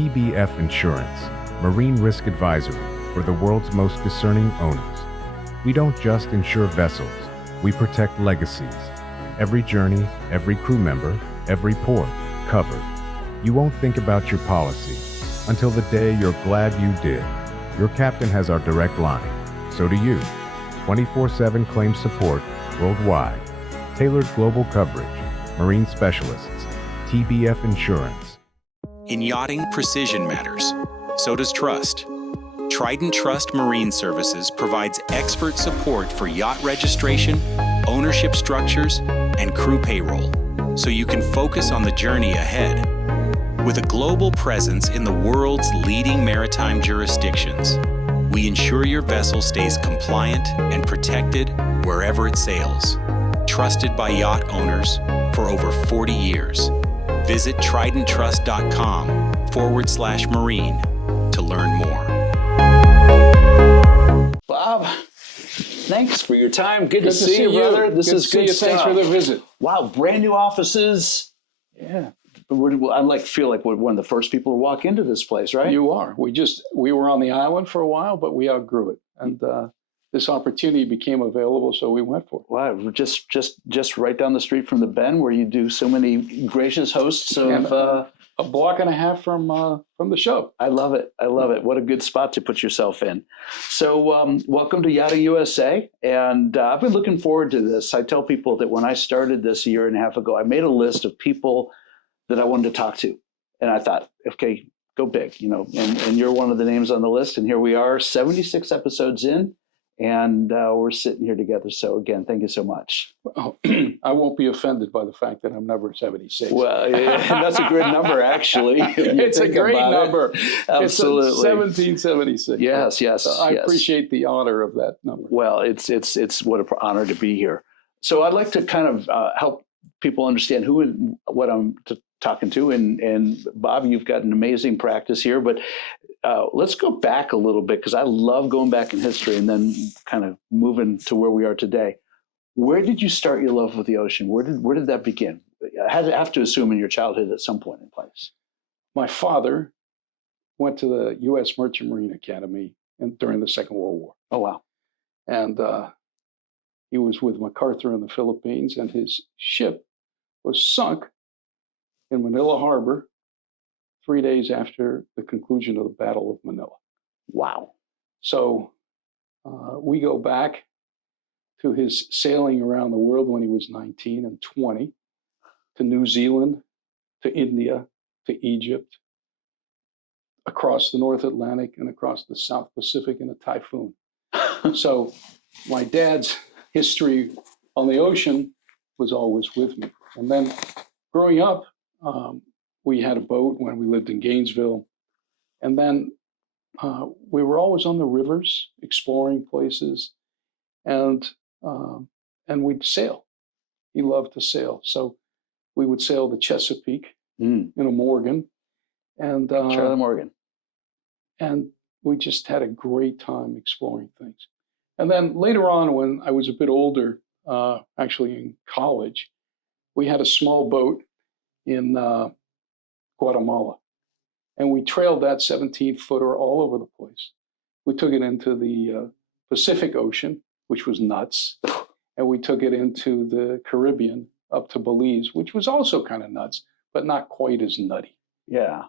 TBF Insurance, Marine Risk Advisory for the world's most discerning owners. We don't just insure vessels, we protect legacies. Every journey, every crew member, every port, covered. You won't think about your policy until the day you're glad you did. Your captain has our direct line. So do you. 24/7 claim support worldwide. Tailored global coverage. Marine specialists. TBF Insurance. In yachting, precision matters. So does trust. Trident Trust Marine Services provides expert support for yacht registration, ownership structures, and crew payroll, so you can focus on the journey ahead. With a global presence in the world's leading maritime jurisdictions, we ensure your vessel stays compliant and protected wherever it sails. Trusted by yacht owners for over 40 years. Visit tridenttrust.com/marine to learn more. Bob, thanks for your time. Good to see you, brother. This is good stuff. Thanks for the visit. Wow, brand new offices. Yeah. I feel like we're one of the first people to walk into this place, right? You are. We were on the island for a while, but we outgrew it. And this opportunity became available, so we went for it. Wow, we're just right down the street from the Bend, where you do so many gracious hosts of a block and a half from the show. I love it. I love it. What a good spot to put yourself in. So welcome to Yachting USA. And I've been looking forward to this. I tell people that when I started this a year and a half ago, I made a list of people that I wanted to talk to. And I thought, okay, go big, and you're one of the names on the list. And here we are, 76 episodes in, and we're sitting here together. So again, thank you so much. Oh, I won't be offended by the fact that I'm number 76. Well, yeah, that's a good number, actually. It's a great number. Absolutely. It's 1776. Yes. I appreciate the honor of that number. Well, it's what an honor to be here. So I'd like to kind of help people understand who and what I'm talking to. And Bob, you've got an amazing practice here, but let's go back a little bit, because I love going back in history and then kind of moving to where we are today. Where did you start your love with the ocean? Where did that begin? I have to assume in your childhood at some point in place. My father went to the U.S. Merchant Marine Academy during the Second World War. Oh, wow. And he was with MacArthur in the Philippines, and his ship was sunk in Manila Harbor 3 days after the conclusion of the Battle of Manila. Wow. So we go back to his sailing around the world when he was 19 and 20, to New Zealand, to India, to Egypt, across the North Atlantic and across the South Pacific in a typhoon. So my dad's history on the ocean was always with me. And then growing up, we had a boat when we lived in Gainesville. And then we were always on the rivers, exploring places, and we'd sail. He loved to sail. So we would sail the Chesapeake in a Morgan. And Charlie Morgan. And we just had a great time exploring things. And then later on, when I was a bit older, actually in college, we had a small boat in Guatemala. And we trailed that 17-footer all over the place. We took it into the Pacific Ocean, which was nuts. And we took it into the Caribbean up to Belize, which was also kind of nuts, but not quite as nutty. Yeah.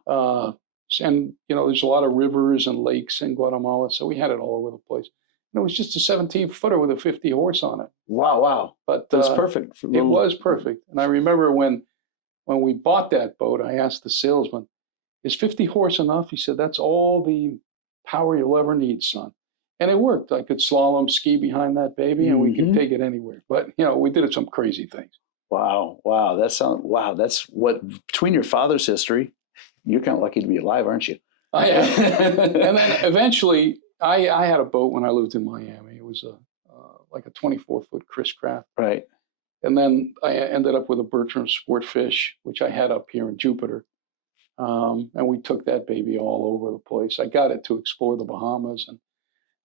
And, there's a lot of rivers and lakes in Guatemala, so we had it all over the place. And it was just a 17-footer with a 50 horse on it. Wow. But that's perfect. It was perfect. And I remember when we bought that boat, I asked the salesman, is 50 horse enough? He said, that's all the power you'll ever need, son. And it worked. I could slalom ski behind that baby, and we could take it anywhere. But, we did some crazy things. Wow. That's what, between your father's history, you're kind of lucky to be alive, aren't you? I am. And then eventually, I had a boat when I lived in Miami. It was like a 24-foot Chris Craft. Right. And then I ended up with a Bertram Sportfish, which I had up here in Jupiter. And we took that baby all over the place. I got it to explore the Bahamas, and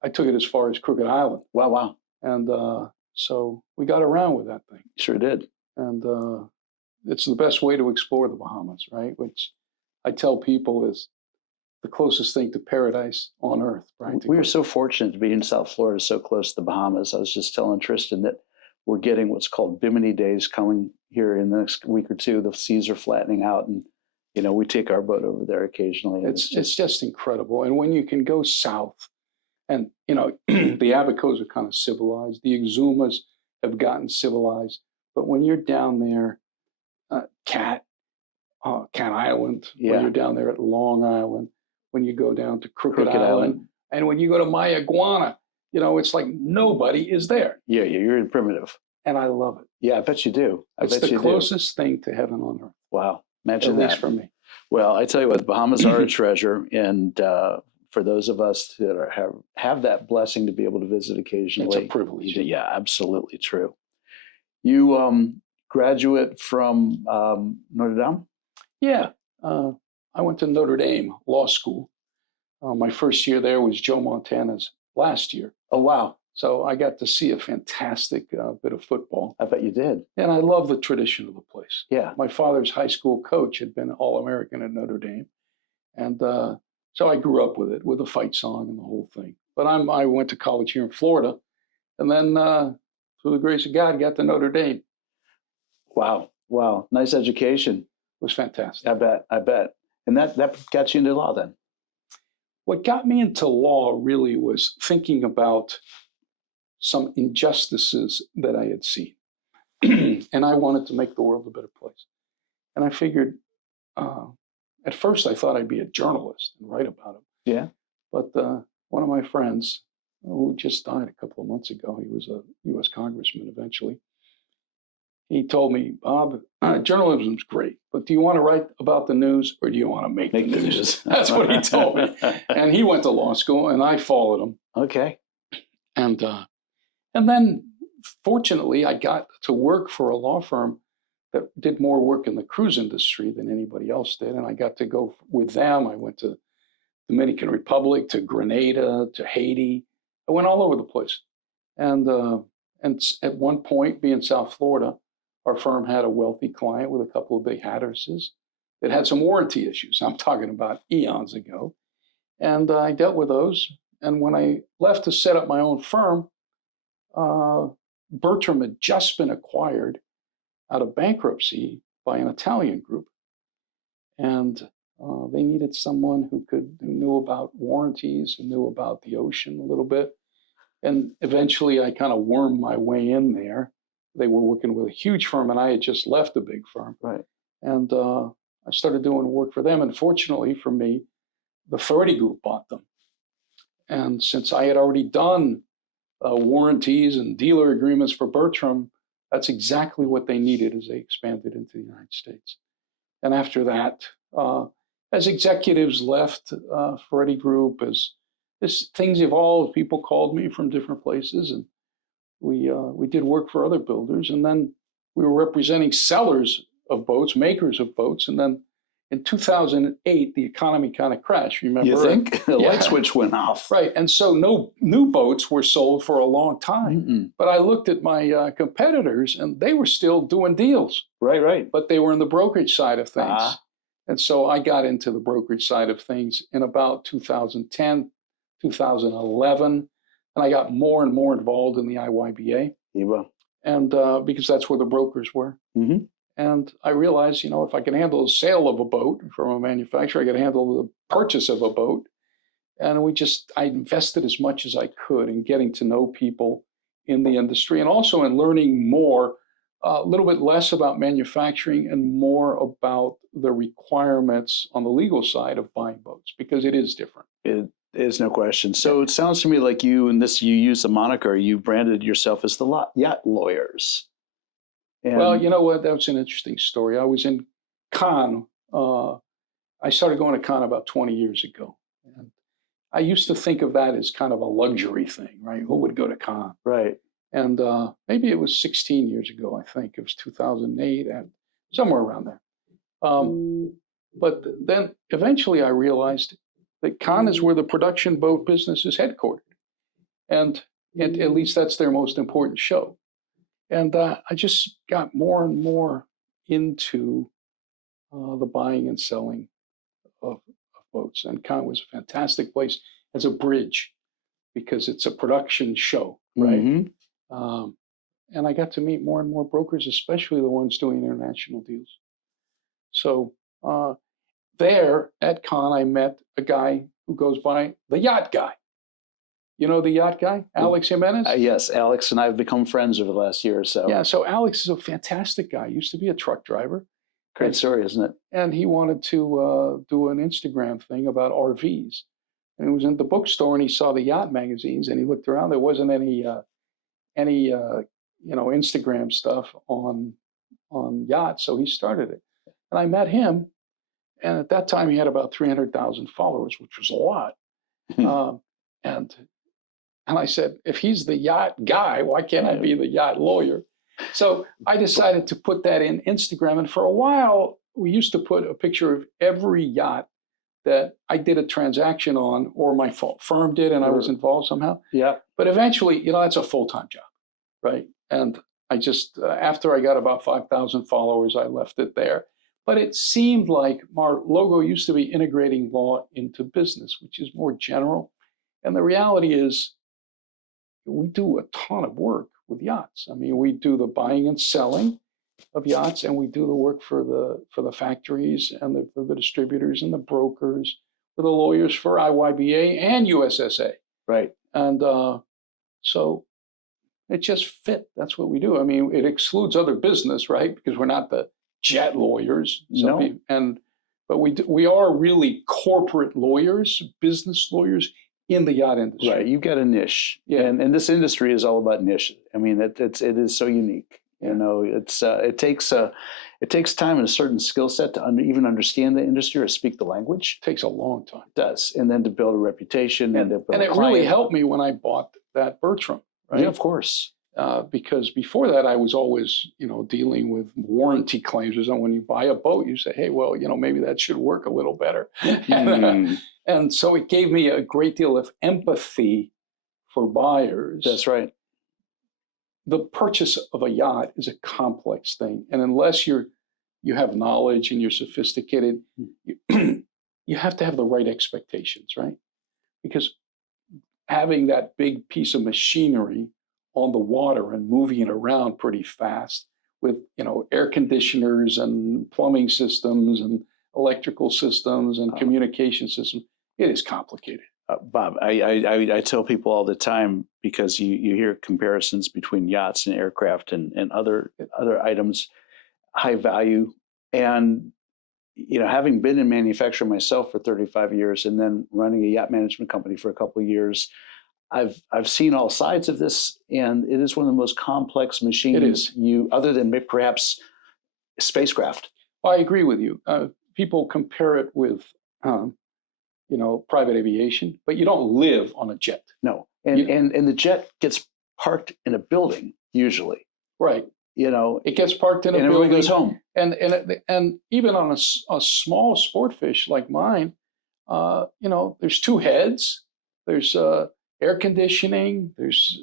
I took it as far as Crooked Island. Wow. And so we got around with that thing. Sure did. And it's the best way to explore the Bahamas, right? Which I tell people is the closest thing to paradise on earth, practically. We are so fortunate to be in South Florida, so close to the Bahamas. I was just telling Tristan that we're getting what's called Bimini days coming here in the next week or two. The seas are flattening out, and we take our boat over there occasionally. It's just incredible. And when you can go south, and the Abacos are kind of civilized, the Exumas have gotten civilized, but when you're down there, Cat Island, when you're down there at Long Island, when you go down to Crooked Island, and when you go to Mayaguana, it's like nobody is there. Yeah, you're in primitive. And I love it. Yeah, I bet you do. It's the closest thing to heaven on earth. Wow. Imagine at that. least for me. Well, I tell you what, the Bahamas are a treasure. And for those of us that have that blessing to be able to visit occasionally. It's a privilege. Yeah, absolutely true. You graduate from Notre Dame? Yeah. I went to Notre Dame Law School. My first year there was Joe Montana's last year. Oh, wow. So I got to see a fantastic bit of football. I bet you did. And I love the tradition of the place. Yeah. My father's high school coach had been All-American at Notre Dame. And so I grew up with it, with the fight song and the whole thing. But I went to college here in Florida. And then through the grace of God, got to Notre Dame. Wow. Wow. Nice education. It was fantastic. I bet. And that got you into law then? What got me into law really was thinking about some injustices that I had seen. And I wanted to make the world a better place. And I figured, at first I thought I'd be a journalist and write about them. Yeah. But one of my friends, who just died a couple of months ago, he was a U.S. congressman eventually, he told me, Bob, journalism's great, but do you want to write about the news or do you want to make the news? That's what he told me. And he went to law school and I followed him. Okay. And then fortunately I got to work for a law firm that did more work in the cruise industry than anybody else did. And I got to go with them. I went to Dominican Republic, to Grenada, to Haiti. I went all over the place. And at one point, being South Florida, our firm had a wealthy client with a couple of big addresses that had some warranty issues. I'm talking about eons ago. And I dealt with those. And when I left to set up my own firm, Bertram had just been acquired out of bankruptcy by an Italian group. And they needed someone who knew about warranties and knew about the ocean a little bit. And eventually I kind of wormed my way in there. They were working with a huge firm and I had just left a big firm. Right. And I started doing work for them. And fortunately for me, the Ferretti Group bought them. And since I had already done warranties and dealer agreements for Bertram, that's exactly what they needed as they expanded into the United States. And after that, as executives left Ferretti Group, as things evolved, people called me from different places, and we did work for other builders. And then we were representing sellers of boats, makers of boats. And then in 2008, the economy kind of crashed. Remember? You think? The light switch went off. Right. And so no new boats were sold for a long time. Mm-mm. But I looked at my competitors and they were still doing deals. Right. But they were in the brokerage side of things. And so I got into the brokerage side of things in about 2010, 2011. And I got more and more involved in the IYBA. And because that's where the brokers were. Mm-hmm. And I realized, if I can handle the sale of a boat from a manufacturer, I could handle the purchase of a boat. And I invested as much as I could in getting to know people in the industry and also in learning more, a little bit less about manufacturing and more about the requirements on the legal side of buying boats, because it is different. It is, no question. So it sounds to me like you use the moniker, you branded yourself as the yacht lawyers. And well, you know what? That was an interesting story. I was in Cannes. I started going to Cannes about 20 years ago. And I used to think of that as kind of a luxury thing, right? Who would go to Cannes? Right. And maybe it was 16 years ago, I think. It was 2008, and somewhere around there. But then eventually I realized that Cannes is where the production boat business is headquartered. And at least that's their most important show. And I just got more and more into the buying and selling of boats. And Cannes was a fantastic place as a bridge because it's a production show, right? Mm-hmm. And I got to meet more and more brokers, especially the ones doing international deals. So there at Cannes, I met a guy who goes by the Yacht Guy. You know the Yacht Guy, Alex Jimenez? Yes, Alex and I have become friends over the last year or so. Yeah, so Alex is a fantastic guy. He used to be a truck driver. Great story, isn't it? And he wanted to do an Instagram thing about RVs. And he was in the bookstore and he saw the yacht magazines and he looked around. There wasn't any Instagram stuff on yachts, so he started it. And I met him, and at that time he had about 300,000 followers, which was a lot. And I said, if he's the yacht guy, why can't I be the yacht lawyer? So I decided to put that in Instagram. And for a while, we used to put a picture of every yacht that I did a transaction on, or my firm did, and I was involved somehow. Yeah. But eventually, that's a full-time job, right? And I just, after I got about 5,000 followers, I left it there. But it seemed like our logo used to be integrating law into business, which is more general. And the reality is, we do a ton of work with yachts. I mean, we do the buying and selling of yachts, and we do the work for the factories and for the distributors and the brokers, for the lawyers for IYBA and USSA. Right. And so it just fit. That's what we do. I mean, it excludes other business, right? Because we're not the jet lawyers. No. But we are really corporate lawyers, business lawyers in the yacht industry. Right. You've got a niche. Yeah. And this industry is all about niche. I mean, it is so unique. You know, it takes time and a certain skill set to even understand the industry or speak the language. It takes a long time. It does. And then to build a reputation and to build and a it client. really helped me when I bought that Bertram, right? Yeah, of course. Because before that, I was always, dealing with warranty claims. So when you buy a boat, you say, hey, well, maybe that should work a little better. And so it gave me a great deal of empathy for buyers. That's right. The purchase of a yacht is a complex thing. And unless you have knowledge and you're sophisticated, you have to have the right expectations, right? Because having that big piece of machinery on the water and moving it around pretty fast with, air conditioners and plumbing systems and electrical systems and communication systems, it is complicated. Bob, I tell people all the time, because you hear comparisons between yachts and aircraft and other items, high value. And, having been in manufacturing myself for 35 years and then running a yacht management company for a couple of years, I've seen all sides of this, and it is one of the most complex machines other than perhaps spacecraft. I agree with you. People compare it with private aviation, but you don't live on a jet. No. And the jet gets parked in a building usually. Right. It gets parked in a building. And everyone goes home. And even on a small sport fish like mine, there's two heads. There's air conditioning. There's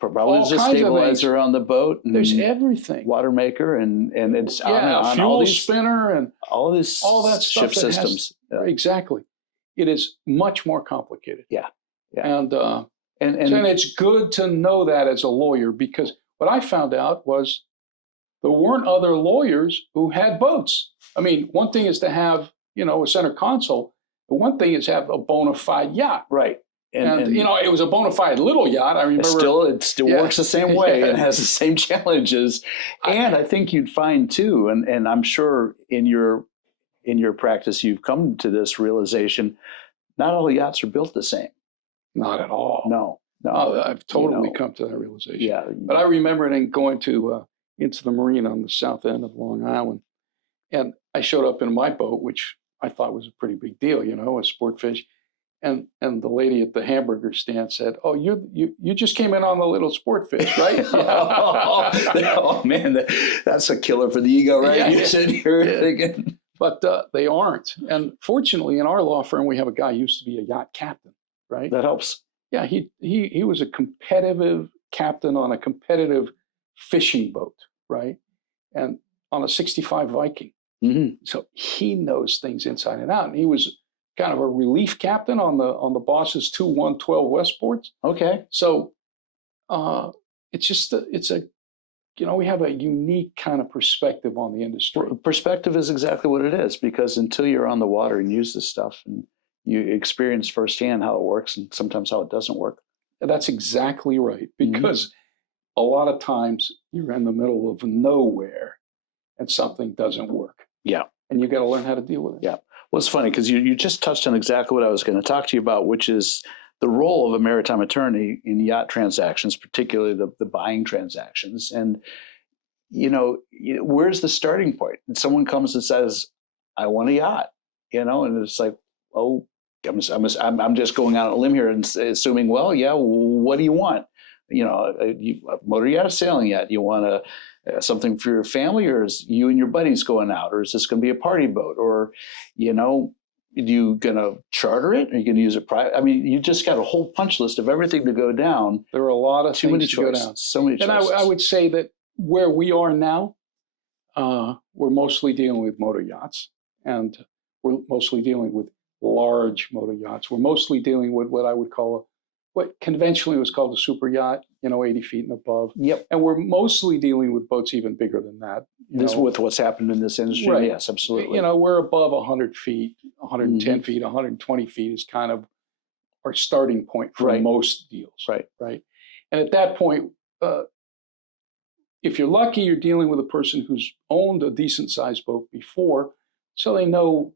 probably there's a stabilizer on the boat. And there's everything. Water maker and it's on fuel all these spinner and all that stuff. Ship systems. Exactly. It is much more complicated. Yeah. And it's good to know that as a lawyer, because what I found out was there weren't other lawyers who had boats. I mean, one thing is to have, a center console, but one thing is to have a bona fide yacht. Right. And it was a bona fide little yacht. I remember it still works the same way and has the same challenges. And I think you'd find too, and I'm sure in your practice you've come to this realization, not all yachts are built the same. Not at all. No. I've totally come to that realization. Yeah. But I remember then going into the marina on the south end of Long Island, and I showed up in my boat, which I thought was a pretty big deal, a sport fish. And the lady at the hamburger stand said, "Oh, you just came in on the little sport fish, right?" Oh man, that's a killer for the ego, right? Yeah, You're sitting here thinking. But they aren't. And fortunately, in our law firm, we have a guy who used to be a yacht captain, right? That helps. Yeah, he was a competitive captain on a competitive fishing boat, right? And on a 65 Viking. Mm-hmm. So he knows things inside and out. And he was kind of a relief captain on the boss's 2 112 Westports. Okay. So it's just we have a unique kind of perspective on the industry. Perspective is exactly what it is, because until you're on the water and use this stuff, and you experience firsthand how it works and sometimes how it doesn't work. That's exactly right, because a lot of times you're in the middle of nowhere and something doesn't work. Yeah. And you got to learn how to deal with it. Yeah. Well, it's funny because you just touched on exactly what I was going to talk to you about, which is the role of a maritime attorney in yacht transactions, particularly the buying transactions. And, where's the starting point? And someone comes and says, I want a yacht, and it's like, oh, I'm just going out on a limb here and assuming, well, yeah, what do you want? A motor yacht, a sailing yacht? You want something for your family, or is you and your buddies going out, or is this going to be a party boat, or, you going to charter it? Are you going to use it private? I mean, you just got a whole punch list of everything to go down. There are a lot of Too many things to go choices. down. So many choices. And I would say that where we are now, we're mostly dealing with motor yachts, and we're mostly dealing with large motor yachts. We're mostly dealing with what I would call what conventionally was called a super yacht, 80 feet and above. Yep. And we're mostly dealing with boats even bigger than that. With what's happened in this industry, Right. Yes, absolutely. We're above 100 feet, 110 feet, 120 feet is kind of our starting point for Right. most deals. Right. Right. And at that point, if you're lucky, you're dealing with a person who's owned a decent sized boat before, so they know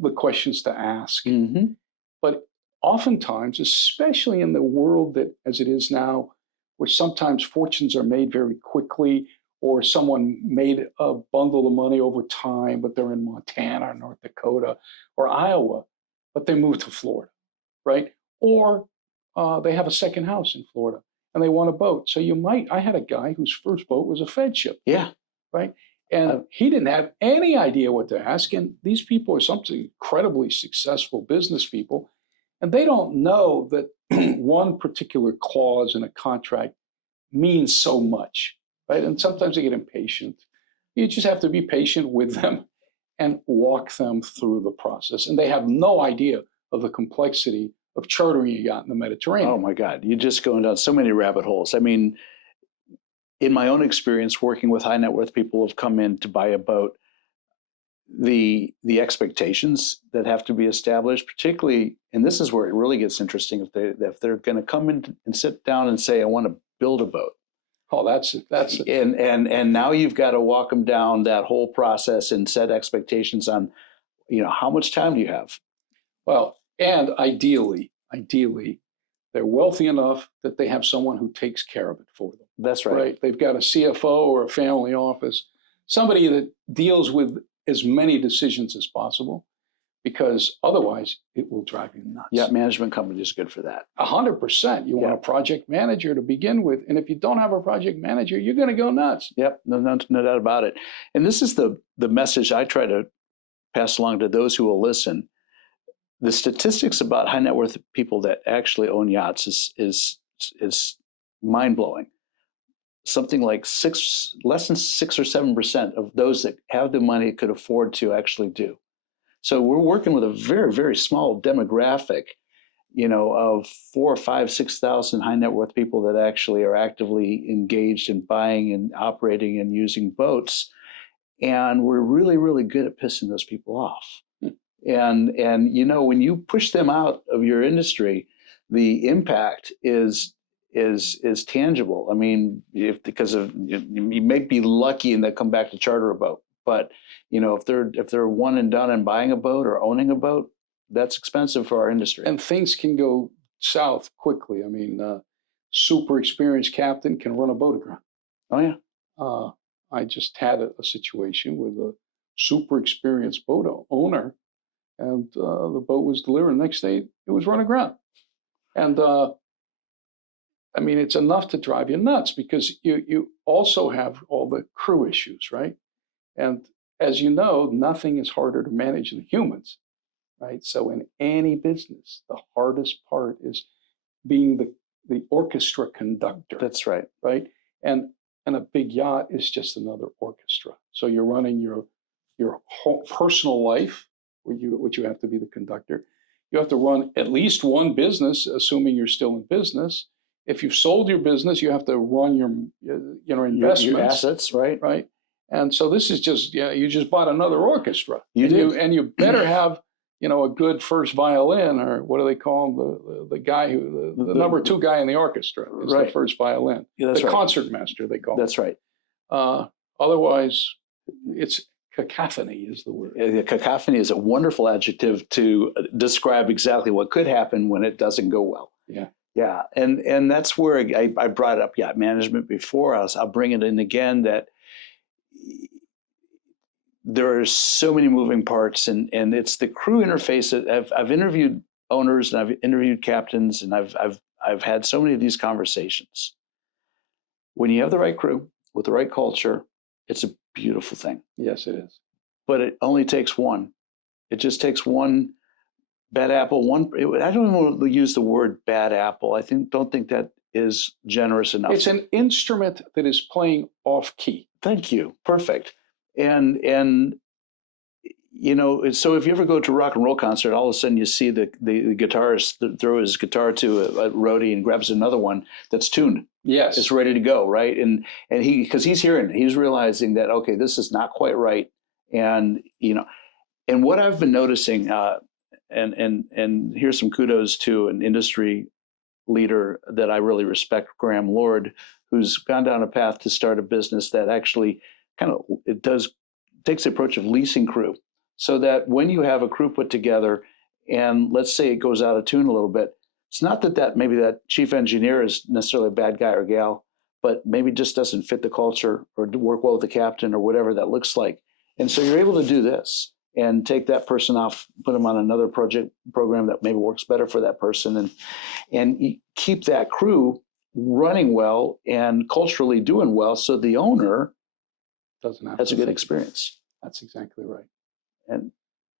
the questions to ask. Mm-hmm. But oftentimes, especially in the world that as it is now, where sometimes fortunes are made very quickly, or someone made a bundle of money over time, but they're in Montana or North Dakota or Iowa, but they moved to Florida, right? Or they have a second house in Florida and they want a boat. So I had a guy whose first boat was a Fed ship. Yeah. Right. And he didn't have any idea what to ask. And these people are some incredibly successful business people. And they don't know that one particular clause in a contract means so much, right? And sometimes they get impatient. You just have to be patient with them and walk them through the process. And they have no idea of the complexity of chartering a yacht in the Mediterranean. Oh my God, you're just going down so many rabbit holes. I mean, in my own experience working with high net worth people who've come in to buy a boat, the expectations that have to be established, particularly, and this is where it really gets interesting, if they're going to come in and sit down and say, I want to build a boat. Oh, that's it. And now you've got to walk them down that whole process and set expectations on, how much time do you have? Well, and ideally, they're wealthy enough that they have someone who takes care of it for them. That's right. Right. They've got a CFO or a family office, somebody that deals with as many decisions as possible, because otherwise it will drive you nuts. Yeah, management company is good for that. 100%. You want a project manager to begin with. And if you don't have a project manager, you're going to go nuts. Yep, no doubt about it. And this is the message I try to pass along to those who will listen. The statistics about high net worth people that actually own yachts is mind-blowing. Something like less than 6 or 7% of those that have the money could afford to actually do. So we're working with a very, very small demographic, of 4,000, 5,000, 6,000 high net worth people that actually are actively engaged in buying and operating and using boats. And we're really, really good at pissing those people off. And when you push them out of your industry, the impact is tangible. I mean, because you may be lucky and they come back to charter a boat, but if they're one and done in buying a boat or owning a boat, that's expensive for our industry. And things can go south quickly. I mean, super experienced captain can run a boat aground. Oh yeah. I just had a situation with a super experienced boat owner, and the boat was delivered. The next day, it was run aground. And I mean, it's enough to drive you nuts, because you also have all the crew issues, right? And as you know, nothing is harder to manage than humans, right? So in any business, the hardest part is being the orchestra conductor. That's right. Right? And a big yacht is just another orchestra. So you're running your whole personal life, which you have to be the conductor. You have to run at least one business, assuming you're still in business. If you've sold your business, you have to run your investments, your assets, right? right? And so this is just, you just bought another orchestra. You did. And you better have, a good first violin, or what do they call him? The guy who, the number two guy in the orchestra is right. the first violin. Yeah, that's the right. concertmaster, they call him. That's right. Otherwise, it's cacophony is the word. Yeah, cacophony is a wonderful adjective to describe exactly what could happen when it doesn't go well. Yeah. Yeah, and that's where I brought up yacht management before. I'll bring it in again, that there are so many moving parts, and it's the crew interface. I've interviewed owners and I've interviewed captains, and I've had so many of these conversations. When you have the right crew with the right culture, it's a beautiful thing. Yes, it is. But it only takes one. It just takes one bad apple. I don't even want to use the word bad apple. Don't think that is generous enough. It's an instrument that is playing off key. Thank you. Perfect. And so if you ever go to a rock and roll concert, all of a sudden you see the guitarist throw his guitar to a roadie and grabs another one that's tuned. Yes. It's ready to go, right? And because he's hearing it, he's realizing that, okay, this is not quite right. And and what I've been noticing, and here's some kudos to an industry leader that I really respect, Graham Lord, who's gone down a path to start a business that actually takes the approach of leasing crew, so that when you have a crew put together and let's say it goes out of tune a little bit, it's not that maybe that chief engineer is necessarily a bad guy or gal, but maybe just doesn't fit the culture or work well with the captain or whatever that looks like. And so you're able to do this and take that person off, put them on another program that maybe works better for that person, and keep that crew running well and culturally doing well, so the owner has a good experience. That's exactly right. And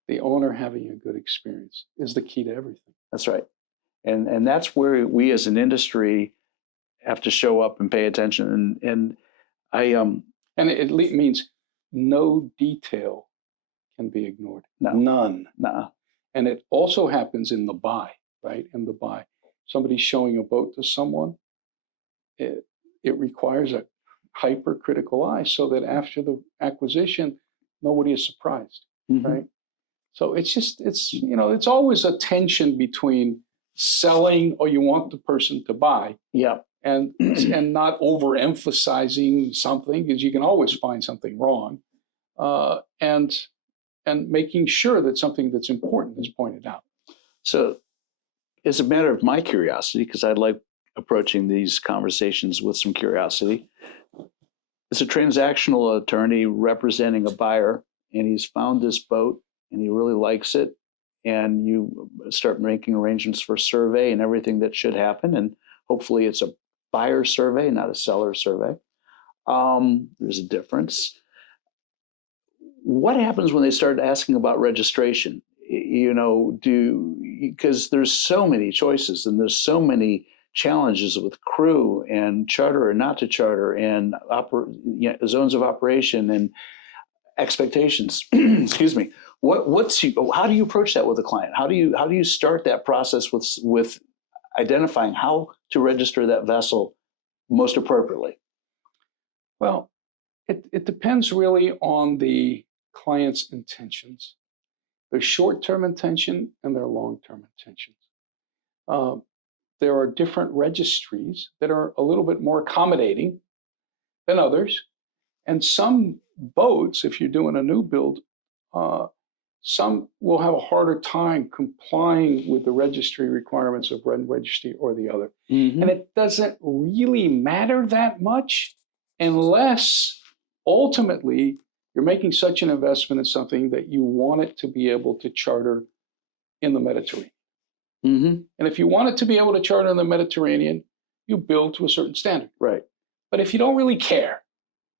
the owner having a good experience is the key to everything. That's right. And that's where we as an industry have to show up and pay attention. And it means no detail can be ignored. No. None. Nuh-uh. And it also happens in the buy, right? In the buy. Somebody's showing a boat to someone, it requires a hypercritical eye so that after the acquisition, nobody is surprised, right? So it's always a tension between selling, or you want the person to buy, and not overemphasizing something, because you can always find something wrong, and making sure that something that's important is pointed out. So it's a matter of my curiosity, because I like approaching these conversations with some curiosity. It's a transactional attorney representing a buyer, and he's found this boat and he really likes it. And you start making arrangements for survey and everything that should happen. And hopefully it's a buyer survey, not a seller survey. There's a difference. What happens when they start asking about registration? Because there's so many choices and there's so many challenges with crew and charter or not to charter and zones of operation and expectations. Excuse me. How do you approach that with a client? How do you start that process with identifying how to register that vessel most appropriately? Well, it depends really on the client's intentions, their short-term intention and their long-term intentions. There are different registries that are a little bit more accommodating than others. And some boats, if you're doing a new build, some will have a harder time complying with the registry requirements of one registry or the other. Mm-hmm. And it doesn't really matter that much unless ultimately you're making such an investment in something that you want it to be able to charter in the Mediterranean. Mm-hmm. And if you want it to be able to charter in the Mediterranean, you build to a certain standard. Right. But if you don't really care,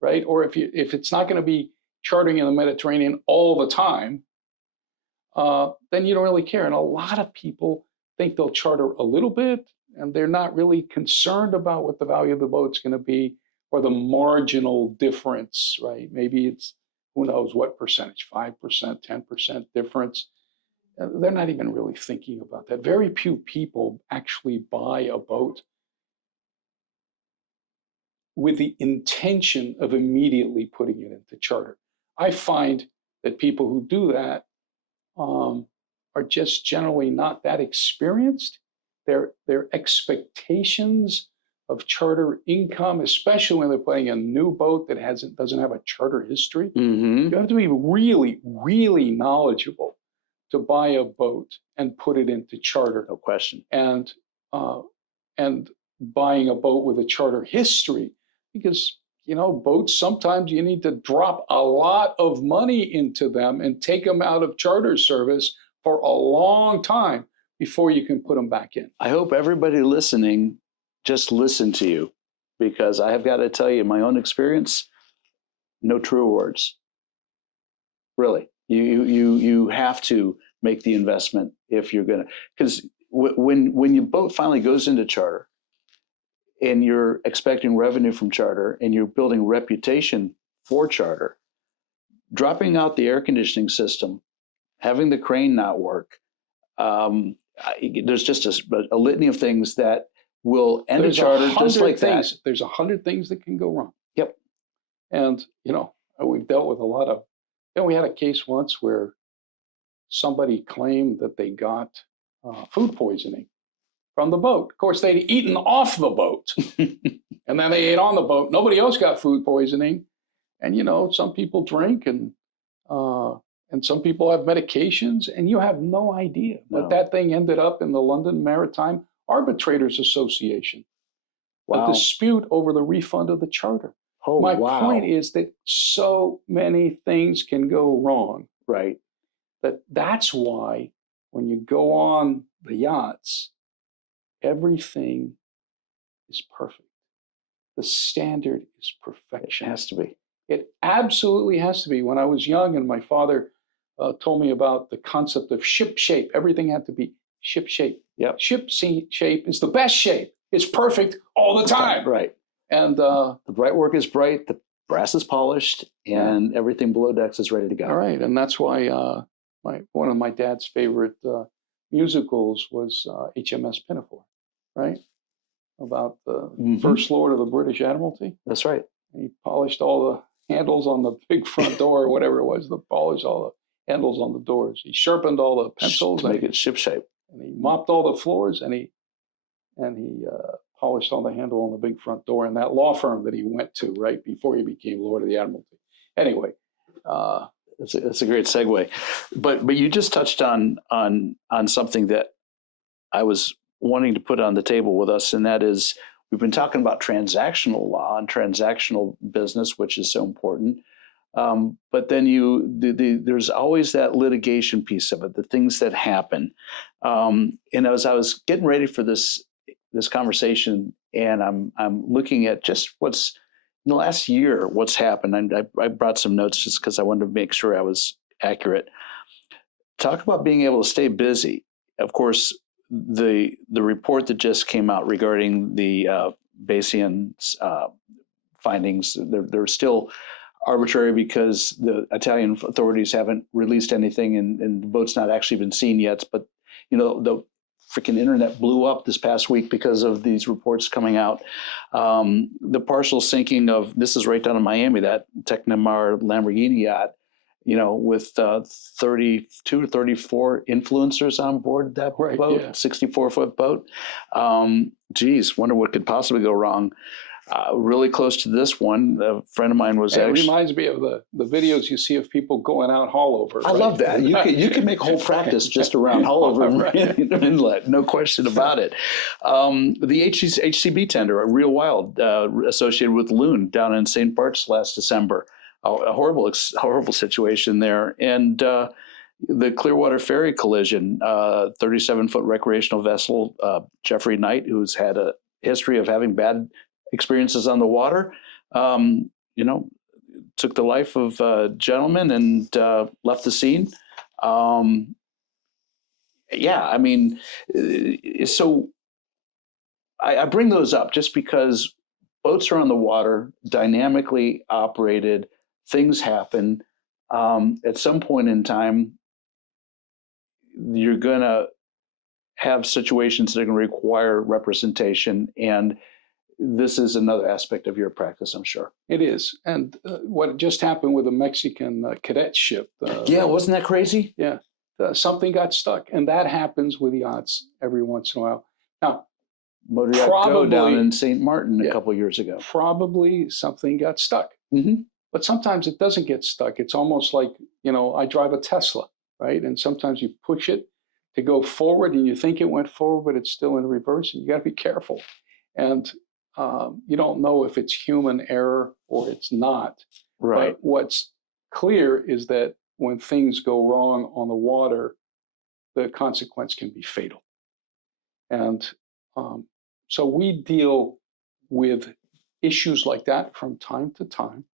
right, or if it's not going to be chartering in the Mediterranean all the time, then you don't really care. And a lot of people think they'll charter a little bit, and they're not really concerned about what the value of the boat's going to be or the marginal difference, right? Maybe it's, who knows what percentage, 5%, 10% difference. they're not even really thinking about that. Very few people actually buy a boat with the intention of immediately putting it into charter. I find that people who do that are just generally not that experienced. Their expectations of charter income, especially when they're playing a new boat that doesn't have a charter history, Mm-hmm. you have to be really, really knowledgeable to buy a boat and put it into charter. No question. And buying a boat with a charter history, because boats, sometimes you need to drop a lot of money into them and take them out of charter service for a long time before you can put them back in. I hope everybody listening just listen to you, because I have got to tell you, my own experience, no true words. Really, you have to make the investment if you're gonna, because when your boat finally goes into charter, and you're expecting revenue from charter, and you're building reputation for charter, dropping out the air conditioning system, having the crane not work, there's just a litany of things that will end a charter just like that. There's 100 things that can go wrong. Yep. And, we've dealt with a lot of, we had a case once where somebody claimed that they got food poisoning from the boat. Of course, they'd eaten off the boat and then they ate on the boat. Nobody else got food poisoning. And, some people drink and some people have medications, and you have no idea. No. But that thing ended up in the London Maritime Arbitrators Association. Wow. A dispute over the refund of the charter. Oh, My wow. point is that so many things can go wrong. Right. That's why when you go on the yachts, everything is perfect. The standard is perfection. It has to be. It absolutely has to be. When I was young and my father told me about the concept of ship shape, everything had to be ship shape. Yep. Ship shape is the best shape. It's perfect all the time. Right. And the bright work is bright, the brass is polished, and everything below decks is ready to go. All right. And that's why one of my dad's favorite musicals was HMS Pinafore, right? About the First Lord of the British Admiralty. That's right. He polished all the handles on the big front door, or whatever it was, polished all the handles on the doors. He sharpened all the pencils to make it ship shape. And he mopped all the floors, and he polished on the handle on the big front door in that law firm that he went to right before he became Lord of the Admiralty. Anyway, it's a great segue, but you just touched on something that I was wanting to put on the table with us, and that is, we've been talking about transactional law and transactional business, which is so important. But then there's always that litigation piece of it, the things that happen. And as I was getting ready for this conversation, and I'm looking at just what's in the last year, what's happened. I brought some notes just because I wanted to make sure I was accurate. Talk about being able to stay busy. Of course, the report that just came out regarding the Bayesian's findings, they're still arbitrary because the Italian authorities haven't released anything, and the boat's not actually been seen yet. But the freaking internet blew up this past week because of these reports coming out. The partial sinking of, this is right down in Miami, that Tecnamar Lamborghini yacht, with 32 or 34 influencers on board that boat, 64-foot boat. Wonder what could possibly go wrong. Really close to this one, a friend of mine was It reminds me of the videos you see of people going out Haulover. I love that. You can make a whole practice just around Haulover Inlet, no question about it. The HCB tender, a Real Wild, associated with Loon down in St. Bart's last December. A horrible situation there. And the Clearwater Ferry collision, 37-foot recreational vessel, Jeffrey Knight, who's had a history of having bad experiences on the water, took the life of a gentleman and left the scene. So I bring those up just because boats are on the water, dynamically operated, things happen. At some point in time, you're going to have situations that are going to require representation, and this is another aspect of your practice, I'm sure. It is. And what just happened with a Mexican cadet ship. Yeah, wasn't that crazy? Yeah. Something got stuck. And that happens with yachts every once in a while. Now, Motor Yacht Go down in St. Martin a couple years ago. Probably something got stuck. Mm-hmm. But sometimes it doesn't get stuck. It's almost like, I drive a Tesla, right? And sometimes you push it to go forward and you think it went forward, but it's still in reverse, and you got to be careful. And you don't know if it's human error or it's not. Right. But what's clear is that when things go wrong on the water, the consequence can be fatal. And so we deal with issues like that from time to time,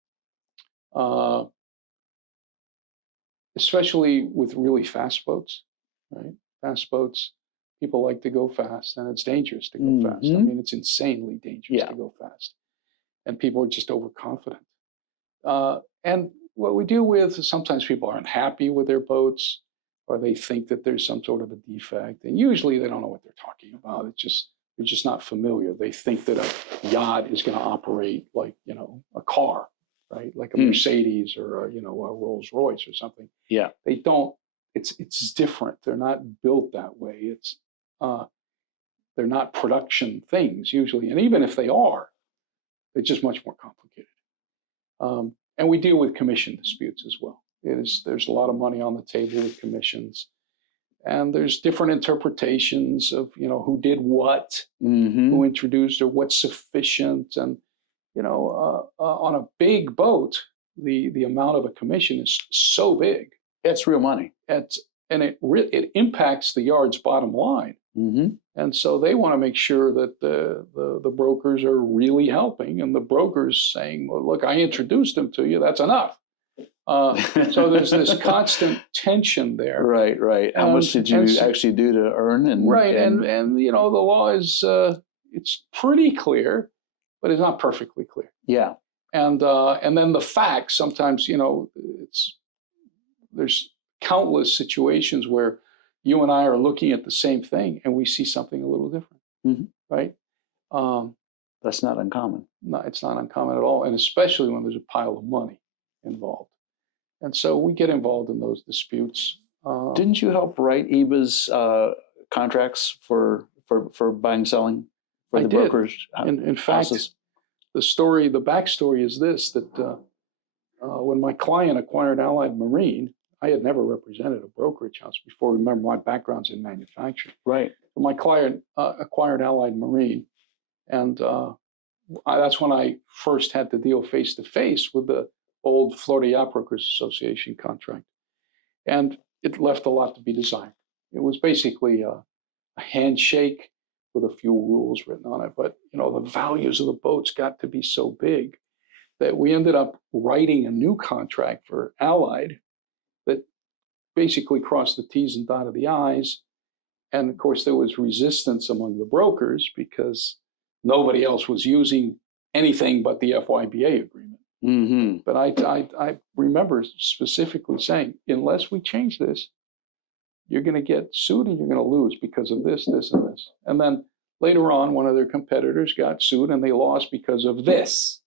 especially with really fast boats, right? Fast boats, people like to go fast, and it's dangerous to go fast. I mean, it's insanely dangerous to go fast. And people are just overconfident. And what we deal with is sometimes people aren't happy with their boats, or they think that there's some sort of a defect. And usually they don't know what they're talking about. They're just not familiar. They think that a yacht is going to operate like, a car, right? Like a Mercedes or a Rolls Royce or something. Yeah. They don't, it's different. They're not built that way. They're not production things usually. And even if they are, they're just much more complicated. And we deal with commission disputes as well. There's a lot of money on the table with commissions. And there's different interpretations of, who did what, who introduced or what's sufficient. And, on a big boat, the amount of a commission is so big. It's real money. And it impacts the yard's bottom line. And so they want to make sure that the brokers are really helping, and the brokers saying, well, look, I introduced them to you, that's enough. So there's this constant tension there. Right. How much did you actually do to earn? And the law is it's pretty clear, but it's not perfectly clear. Yeah. And then the facts, sometimes, there's countless situations where you and I are looking at the same thing and we see something a little different, right? That's not uncommon. No, it's not uncommon at all, and especially when there's a pile of money involved. And so we get involved in those disputes. Didn't you help write EBA's contracts for buying and selling for the brokers? In fact, the backstory is this, that when my client acquired Allied Marine, I had never represented a brokerage house before. Remember, my background's in manufacturing. Right. My client acquired Allied Marine, and that's when I first had to deal face to face with the old Florida Yacht Brokers Association contract. And it left a lot to be desired. It was basically a handshake with a few rules written on it. But, the values of the boats got to be so big that we ended up writing a new contract for Allied that basically crossed the T's and dotted the I's. And of course, there was resistance among the brokers because nobody else was using anything but the FYBA agreement. But I remember specifically saying, unless we change this, you're going to get sued and you're going to lose because of this, this, and this. And then later on, one of their competitors got sued and they lost because of this.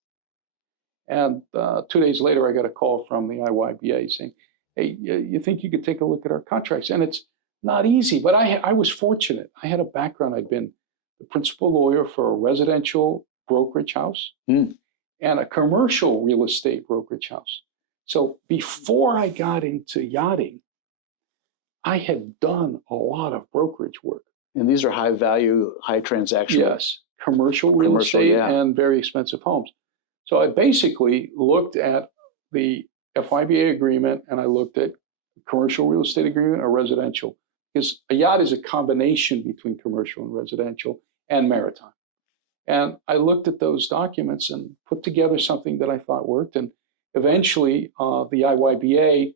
And 2 days later, I got a call from the IYBA saying, hey, you think you could take a look at our contracts? And it's not easy, but I was fortunate. I had a background. I'd been the principal lawyer for a residential brokerage house and a commercial real estate brokerage house. So before I got into yachting, I had done a lot of brokerage work. And these are high value, high transaction. Yes, commercial real estate and very expensive homes. So I basically looked at the FYBA agreement and I looked at commercial real estate agreement or residential, because a yacht is a combination between commercial and residential and maritime. And I looked at those documents and put together something that I thought worked. And eventually the IYBA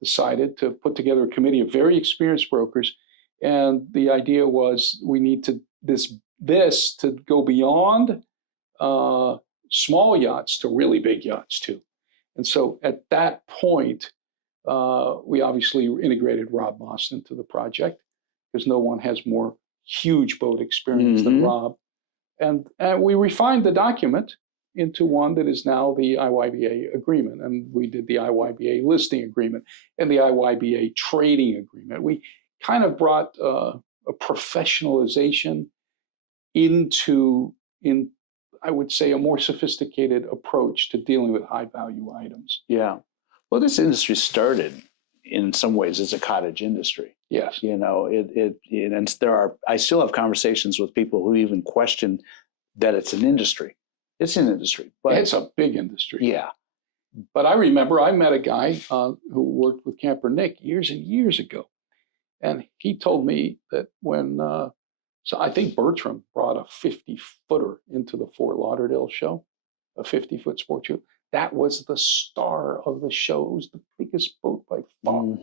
decided to put together a committee of very experienced brokers. And the idea was we need to this to go beyond small yachts to really big yachts too. And so at that point, We obviously integrated Rob Moss into the project because no one has more huge boat experience than Rob. And we refined the document into one that is now the IYBA agreement. And we did the IYBA listing agreement and the IYBA trading agreement. We kind of brought a professionalization into, I would say, a more sophisticated approach to dealing with high value items. Yeah. Well, this industry started in some ways as a cottage industry. Yes. You know, and I still have conversations with people who even question that it's an industry. It's an industry, but it's a big industry. Yeah. But I remember I met a guy who worked with Camper Nick years and years ago. And he told me that when, so I think Bertram brought a 50-footer into the Fort Lauderdale show, a 50-foot sport show. That was the star of the show. It was the biggest boat by far.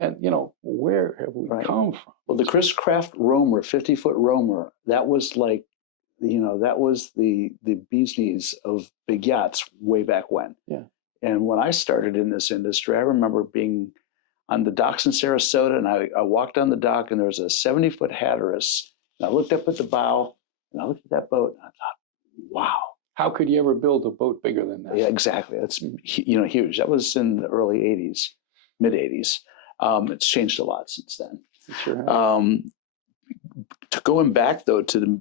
And, you know, where have we come from? Well, the Chris Craft Roamer, 50-foot Roamer, that was like, you know, that was the bee's knees of big yachts way back when. Yeah. And when I started in this industry, I remember being on the docks in Sarasota, and I walked on the dock, and there was a 70-foot Hatteras. And I looked up at the bow, and I looked at that boat, and I thought, wow. How could you ever build a boat bigger than that? Yeah, exactly. That's, you know, huge. That was in the early 80s, mid 80s. It's changed a lot since then. It sure has. Going back, though, to the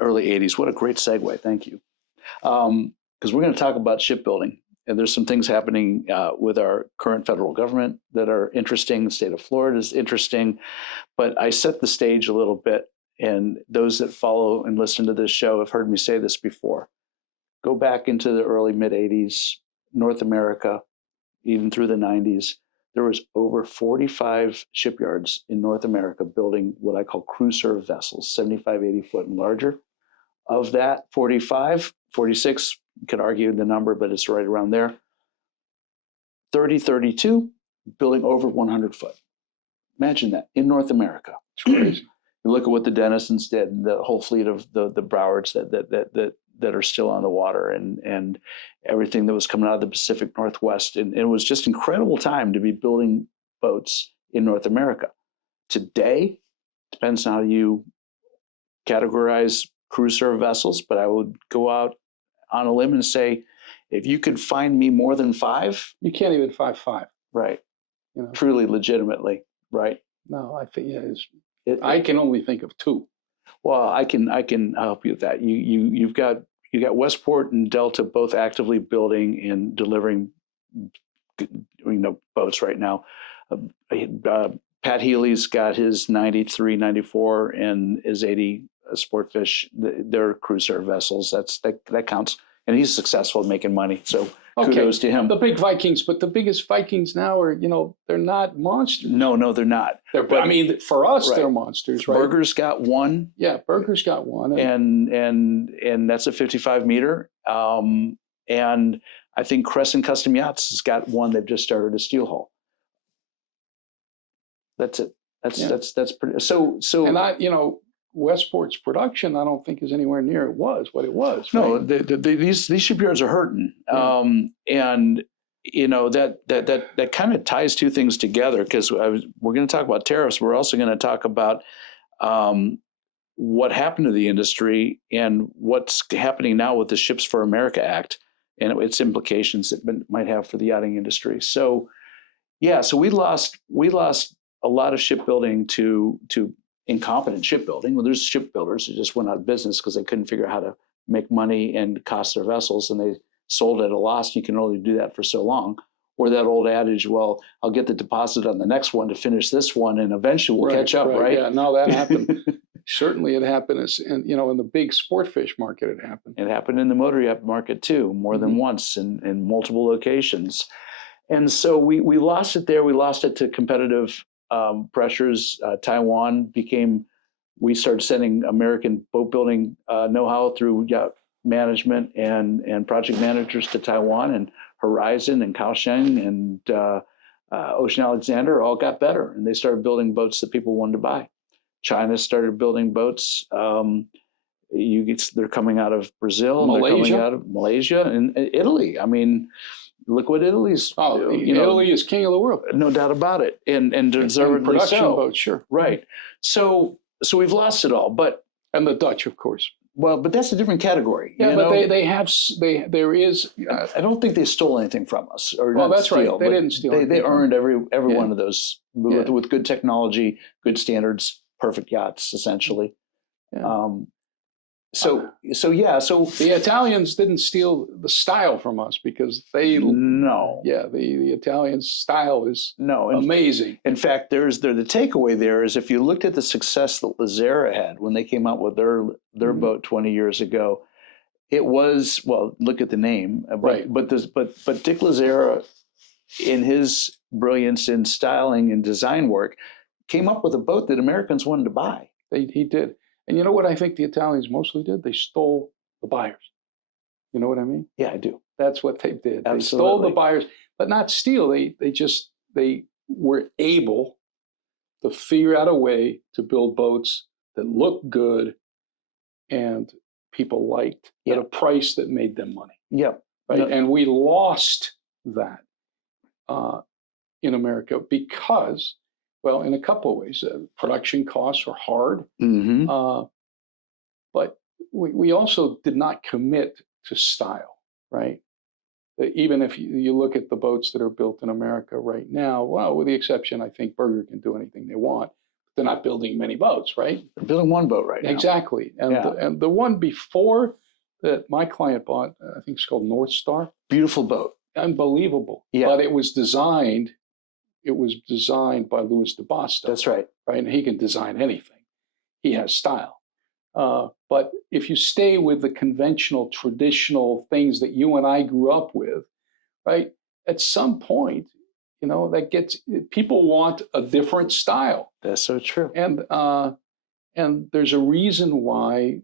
early 80s, what a great segue. Thank you. Because we're going to talk about shipbuilding. And there's some things happening with our current federal government that are interesting. The state of Florida is interesting. But I set the stage a little bit. And those that follow and listen to this show have heard me say this before. Go back into the early mid 80s, North America, even through the 90s, there was over 45 shipyards in North America building what I call crew serve vessels, 75, 80 foot and larger. Of that 45, 46, you could argue the number, but it's right around there. 30, 32 building over 100 foot. Imagine that in North America. It's crazy. You look at what the Denisons did, the whole fleet of the Browards that are still on the water, and everything that was coming out of the Pacific Northwest. And it was just incredible time to be building boats in North America. Today, depends on how you categorize cruise serve vessels, but I would go out on a limb and say, if you could find me more than 5. You can't even 5.5. Right. You know? Truly, legitimately, right? No, I think, yeah, I can only think of 2. Well, I can help you with that. You've got Westport and Delta both actively building and delivering, boats right now. Pat Healy's got his 93, 94, and his 80 Sportfish. They're cruise serve vessels. That counts, and he's successful in making money. So kudos to him. The big Vikings, but the biggest Vikings now are, they're not monsters. No, they're not. I mean, for us, they're monsters, right? Berger's got one. Yeah, Berger's got one. And that's a 55 meter. And I think Crescent Custom Yachts has got one. They've just started a steel hull. That's it. That's pretty. So. And Westport's production, I don't think is anywhere near what it was. No, right? these shipyards are hurting, and that kind of ties 2 things together, because we're going to talk about tariffs. We're also going to talk about what happened to the industry and what's happening now with the Ships for America Act and its implications it might have for the yachting industry. So, so we lost a lot of shipbuilding to incompetent shipbuilding. Well, there's shipbuilders who just went out of business because they couldn't figure out how to make money and cost their vessels, and they sold at a loss. You can only do that for so long. Or that old adage, well, I'll get the deposit on the next one to finish this one, and eventually we'll catch up, right? Yeah, no, that happened. Certainly it happened, in the big sport fish market it happened. It happened in the motor yacht market too, more than once in multiple locations. And so we lost it there. We lost it to competitive pressures. Taiwan we started sending American boat building know-how through yacht management and project managers to Taiwan, and Horizon and Kaohsiung and Ocean Alexander all got better, and they started building boats that people wanted to buy. China started building boats. They're coming out of Brazil, Malaysia. They're coming out of Malaysia and Italy. I mean, look what Italy's. Italy is king of the world. No doubt about it, and deservedly production so. boats, sure. Right. So we've lost it all, and the Dutch, of course. Well, but that's a different category. Yeah, but there is. I don't think they stole anything from us. Or well, that's steal, right. They didn't steal. They earned every one of those with good technology, good standards, perfect yachts, essentially. Yeah. So the Italians didn't steal the style from us because they the Italian style is amazing. In fact, the takeaway there is if you looked at the success that Lazzara had when they came out with their boat 20 years ago, it was, well, look at the name, but Dick Lazzara, in his brilliance in styling and design work, came up with a boat that Americans wanted to buy. He did. And you know what I think the Italians mostly did? They stole the buyers. You know what I mean? Yeah, I do. That's what they did. Absolutely. They stole the buyers, but not steal. They were able to figure out a way to build boats that looked good and people liked at a price that made them money. Yep. Right. And we lost that in America because, well, in a couple of ways, production costs are hard, but we also did not commit to style, right? Even if you look at the boats that are built in America right now, well, with the exception, I think Berger can do anything they want. They're not building many boats, right? They're building one boat right now. Exactly. And the one before that my client bought, I think it's called North Star. Beautiful boat. Unbelievable. Yeah. But it was designed by Louis DeBosto. That's right. Right. And he can design anything. He has style. But if you stay with the conventional, traditional things that you and I grew up with, right, at some point, people want a different style. That's so true. And there's a reason why,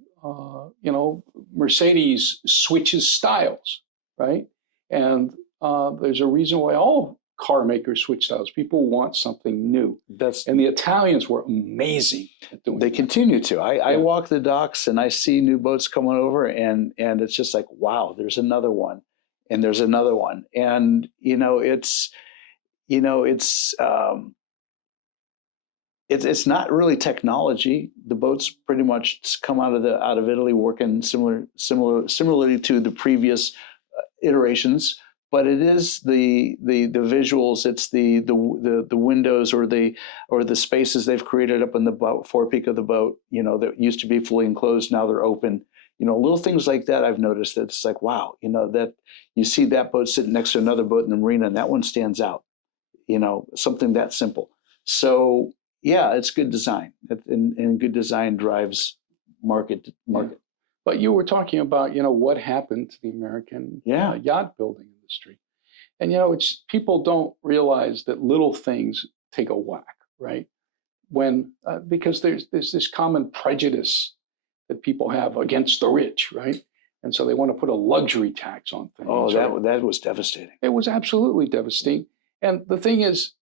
Mercedes switches styles, right? And there's a reason why all car makers switch styles. People want something new. And the Italians were amazing at doing that. They continue to. I walk the docks and I see new boats coming over, and it's just like, wow, there's another one, and there's another one, and it's not really technology. The boats pretty much come out of Italy working similarly to the previous iterations. But it is the visuals. It's the windows or the spaces they've created up in the forepeak of the boat. That used to be fully enclosed, now they're open. Little things like that I've noticed. That it's like, wow, that you see that boat sitting next to another boat in the marina, and that one stands out. Something that simple. So yeah, it's good design, and good design drives market. Yeah. But you were talking about what happened to the American yacht building industry. And people don't realize that little things take a whack, right? Because there's this common prejudice that people have against the rich, right? And so they want to put a luxury tax on things. Oh, that was devastating. It was absolutely devastating. And the thing is,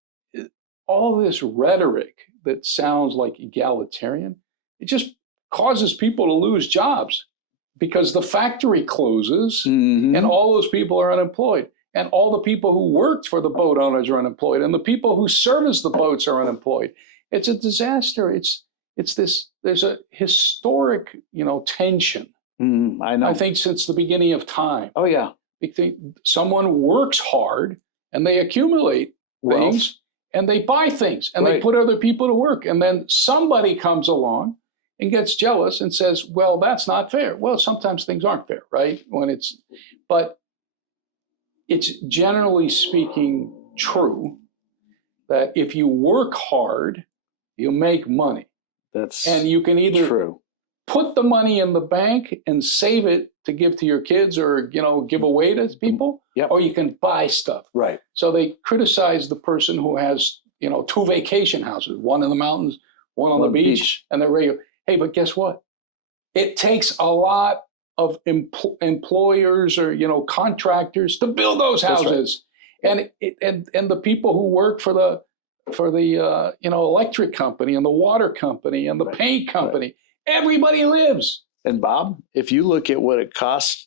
all this rhetoric that sounds like egalitarian, it just causes people to lose jobs. Because the factory closes and all those people are unemployed. And all the people who worked for the boat owners are unemployed. And the people who service the boats are unemployed. It's a disaster. There's a historic, tension. I know. I think since the beginning of time. Oh, yeah. Someone works hard and they accumulate things and they buy things and they put other people to work. And then somebody comes along and gets jealous and says, well, that's not fair. Well, sometimes things aren't fair, right? But it's generally speaking true that if you work hard, you make money. And you can either put the money in the bank and save it to give to your kids or, give away to people, or you can buy stuff. Right. So they criticize the person who has, 2 vacation houses, one in the mountains, one on the beach. And they're regular. Hey, but guess what? It takes a lot of employers or contractors to build those houses, and the people who work for the electric company and the water company and the paint company, everybody lives. And Bob, if you look at what it cost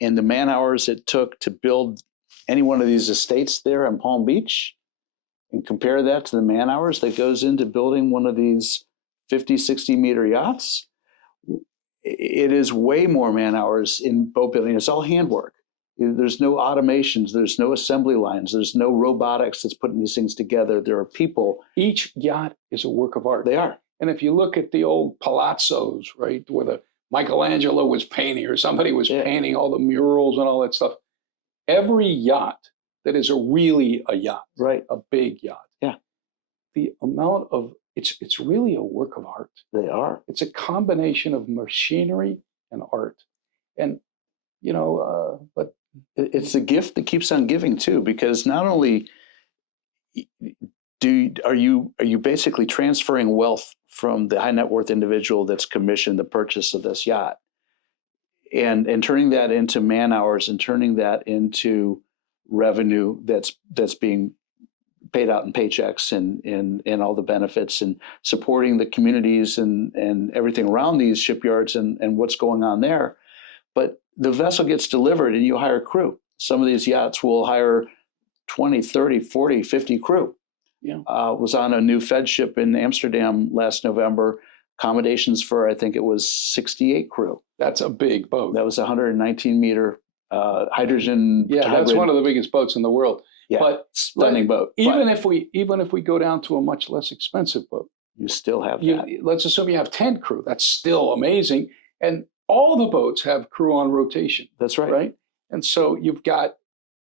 and the man hours it took to build any one of these estates there in Palm Beach and compare that to the man hours that goes into building one of these 50, 60-meter yachts, it is way more man hours in boat building. It's all handwork. There's no automations. There's no assembly lines. There's no robotics that's putting these things together. There are people. Each yacht is a work of art. They are. And if you look at the old palazzos, right, where the Michelangelo was painting or somebody was painting all the murals and all that stuff, every yacht that is really a yacht, right, a big yacht, the amount of, it's really a work of art. They are. It's a combination of machinery and art. And, you know, but it's a gift that keeps on giving too, because not only are you basically transferring wealth from the high net worth individual that's commissioned the purchase of this yacht and turning that into man hours and turning that into revenue that's being paid out in paychecks and all the benefits and supporting the communities and everything around these shipyards and what's going on there. But the vessel gets delivered and you hire crew. Some of these yachts will hire 20, 30, 40, 50 crew. Yeah. Was on a new Fed ship in Amsterdam last November. Accommodations for, I think it was 68 crew. That's a big boat. That was a 119-meter hydrogen. Yeah, hybrid. That's one of the biggest boats in the world. Yeah, but stunning boat. Even if we go down to a much less expensive boat, you still have that. Let's assume you have 10 crew. That's still amazing. And all the boats have crew on rotation. That's right. Right? And so you've got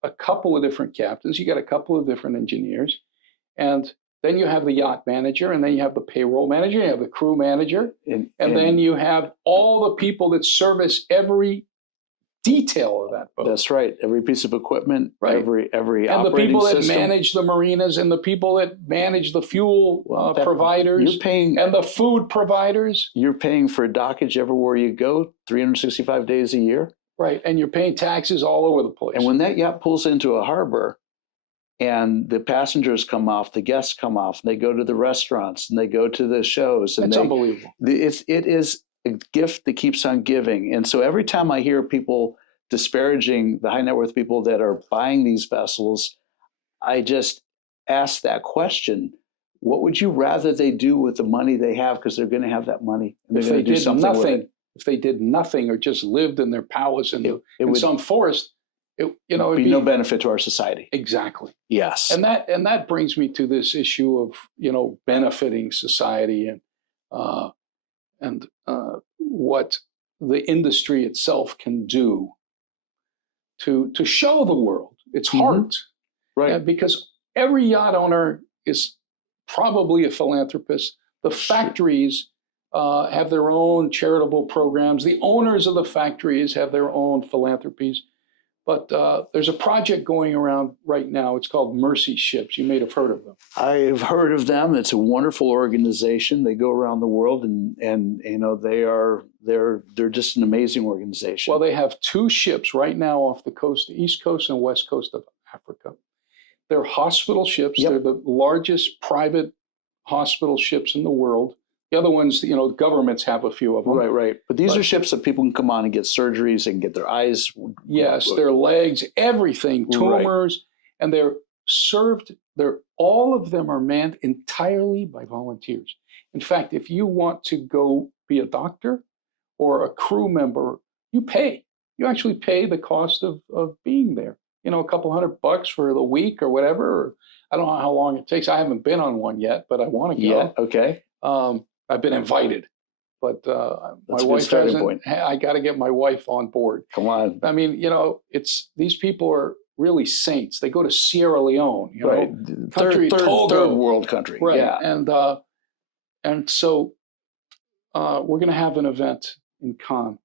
a couple of different captains. You got a couple of different engineers. And then you have the yacht manager, and then you have the payroll manager, you have the crew manager, and then you have all the people that service every detail of that boat. That's right. Every piece of equipment, right. every and the people that system. manage the marinas, and the people that manage the fuel providers, you're paying, and the food providers. You're paying for dockage everywhere you go, 365 days a year. Right, and you're paying taxes all over the place. And when that yacht pulls into a harbor, and the passengers come off, the guests come off, and they go to the restaurants, and they go to the shows. And it's unbelievable. It is a gift that keeps on giving. And so every time I hear people disparaging the high net worth people that are buying these vessels, I just ask that question: what would you rather they do with the money they have? Because they're going to have that money, and they're going to do something with it. If they did nothing or just lived in their palace in some forest, it'd be no benefit to our society. Exactly. Yes. And that brings me to this issue of benefiting society and what the industry itself can do to show the world its heart. Right. Because every yacht owner is probably a philanthropist. The factories have their own charitable programs. The owners of the factories have their own philanthropies. But there's a project going around right now. It's called Mercy Ships. You may have heard of them. I've heard of them. It's a wonderful organization. They go around the world, and they're just an amazing organization. Well, they have 2 ships right now off the coast, the east coast and west coast of Africa. They're hospital ships. Yep. They're the largest private hospital ships in the world. The other ones, governments have a few of them. Right. But these are ships that people can come on and get surgeries and get their eyes. Yes, their legs, everything, tumors, and they're served. All of them are manned entirely by volunteers. In fact, if you want to go be a doctor or a crew member, you pay. You actually pay the cost of being there. A couple $100 for the week or whatever. Or I don't know how long it takes. I haven't been on one yet, but I want to go. Yeah. Okay. I've been invited, but That's my wife hasn't. I got to get my wife on board. Come on. I mean, these people are really saints. They go to Sierra Leone, right. Third world country. Right. Yeah. And so we're going to have an event in Cannes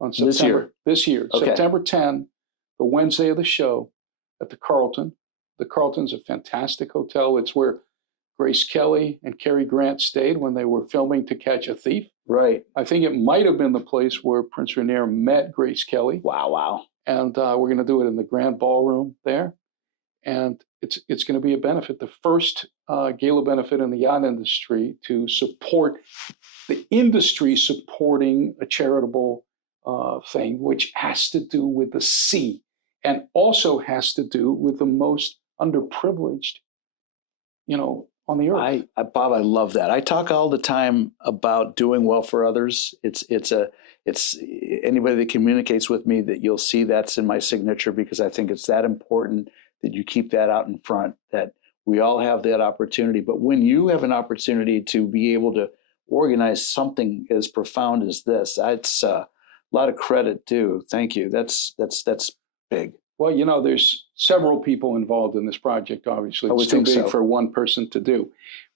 on September. This year, okay. September 10, the Wednesday of the show at the Carlton. The Carlton's a fantastic hotel. It's where Grace Kelly and Cary Grant stayed when they were filming To Catch a Thief. Right. I think it might have been the place where Prince Rainier met Grace Kelly. Wow. And we're going to do it in the Grand Ballroom there. And it's going to be a benefit, the first gala benefit in the yacht industry to support the industry supporting a charitable thing, which has to do with the sea and also has to do with the most underprivileged, on the earth. Bob, I love that. I talk all the time about doing well for others. It's anybody that communicates with me, that you'll see that's in my signature, because I think it's that important that you keep that out in front, that we all have that opportunity. But when you have an opportunity to be able to organize something as profound as this, it's a lot of credit due. Thank you. That's big. Well, there's several people involved in this project, obviously. It's too big for one person to do.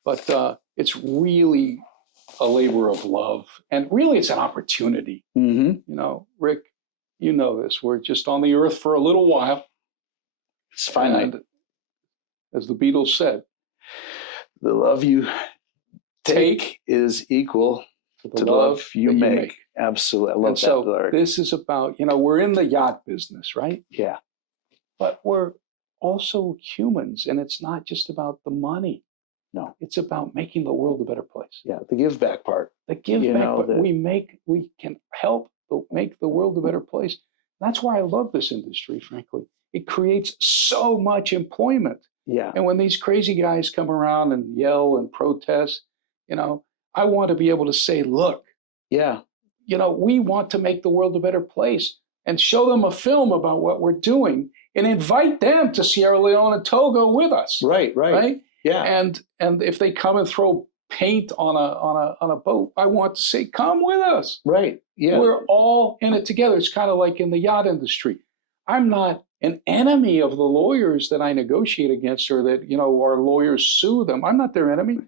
But it's really a labor of love. And really, it's an opportunity. Mm-hmm. Rick, you know this. We're just on the earth for a little while. It's finite. And as the Beatles said, the love you take is equal to the love you make. Absolutely. I love that. So this is about, we're in the yacht business, right? Yeah. But we're also humans, and it's not just about the money. No. It's about making the world a better place. Yeah, the give back part. The give back, but we can help make the world a better place. That's why I love this industry, frankly. It creates so much employment. Yeah. And when these crazy guys come around and yell and protest, I want to be able to say, look, yeah, we want to make the world a better place, and show them a film about what we're doing and invite them to Sierra Leone and Togo with us. Right. Yeah. And if they come and throw paint on a boat, I want to say, come with us. Right. Yeah. We're all in it together. It's kind of like in the yacht industry. I'm not an enemy of the lawyers that I negotiate against, or that, our lawyers sue them. I'm not their enemy.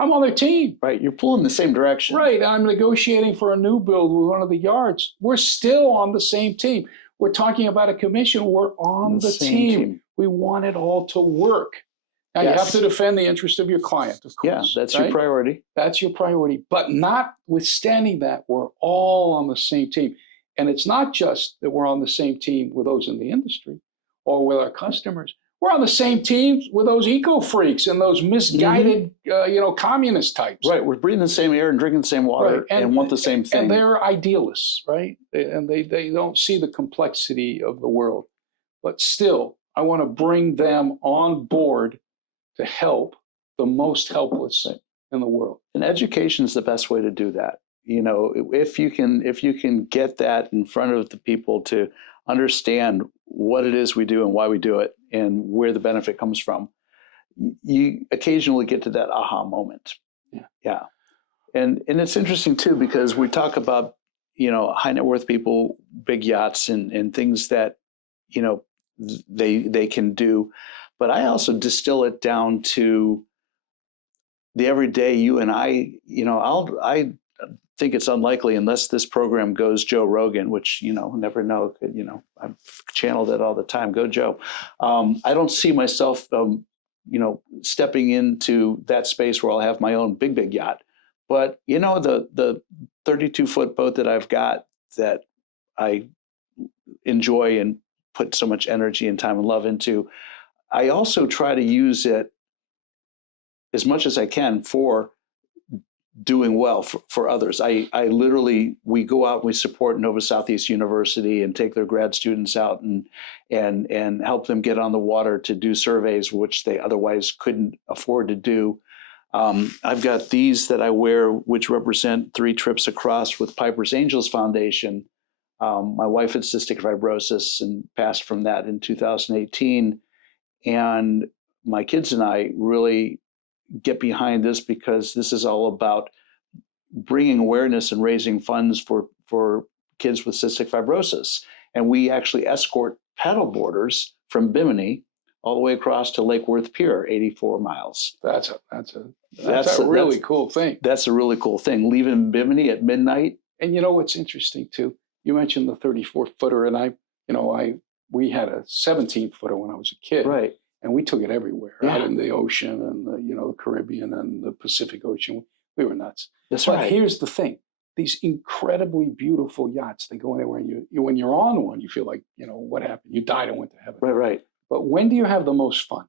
I'm on their team. Right. You're pulling the same direction. Right. I'm negotiating for a new build with one of the yards. We're still on the same team. We're talking about a commission. We're on the team. We want it all to work. Now, you have to defend the interest of your client, of course. Yeah, that's your priority. That's your priority. But notwithstanding that, we're all on the same team. And it's not just that we're on the same team with those in the industry or with our customers. We're on the same team with those eco freaks and those misguided, communist types. Right. We're breathing the same air and drinking the same water, and want the same thing. And they're idealists, right? And they don't see the complexity of the world. But still, I want to bring them on board to help the most helpless in the world. And education is the best way to do that. If you can get that in front of the people to understand what it is we do and why we do it and where the benefit comes from, you occasionally get to that aha moment. Yeah. And it's interesting too, because we talk about, high net worth people, big yachts and things that, they can do. But I also distill it down to the everyday you and I, I think it's unlikely, unless this program goes Joe Rogan, which, never know, I've channeled it all the time. Go Joe. I don't see myself, stepping into that space where I'll have my own big yacht. But, the 32-foot boat that I've got that I enjoy and put so much energy and time and love into, I also try to use it as much as I can for doing well for others. I literally, we go out and we support Nova Southeast University and take their grad students out and help them get on the water to do surveys, which they otherwise couldn't afford to do. I've got these that I wear, which represent 3 trips across with Piper's Angels Foundation. My wife had cystic fibrosis and passed from that in 2018. And my kids and I really get behind this, because this is all about bringing awareness and raising funds for kids with cystic fibrosis. And we actually escort paddleboarders from Bimini all the way across to Lake Worth Pier, 84 miles. That's a really cool thing. That's a really cool thing. Leaving Bimini at midnight. And what's interesting too, you mentioned the 34-footer, and we had a 17-footer when I was a kid. Right. And we took it everywhere, out in the ocean and the Caribbean and the Pacific Ocean. We were nuts. That's right. But here's the thing: these incredibly beautiful yachts, they go anywhere, and when you're on one, you feel like, what happened? You died and went to heaven. Right. But when do you have the most fun?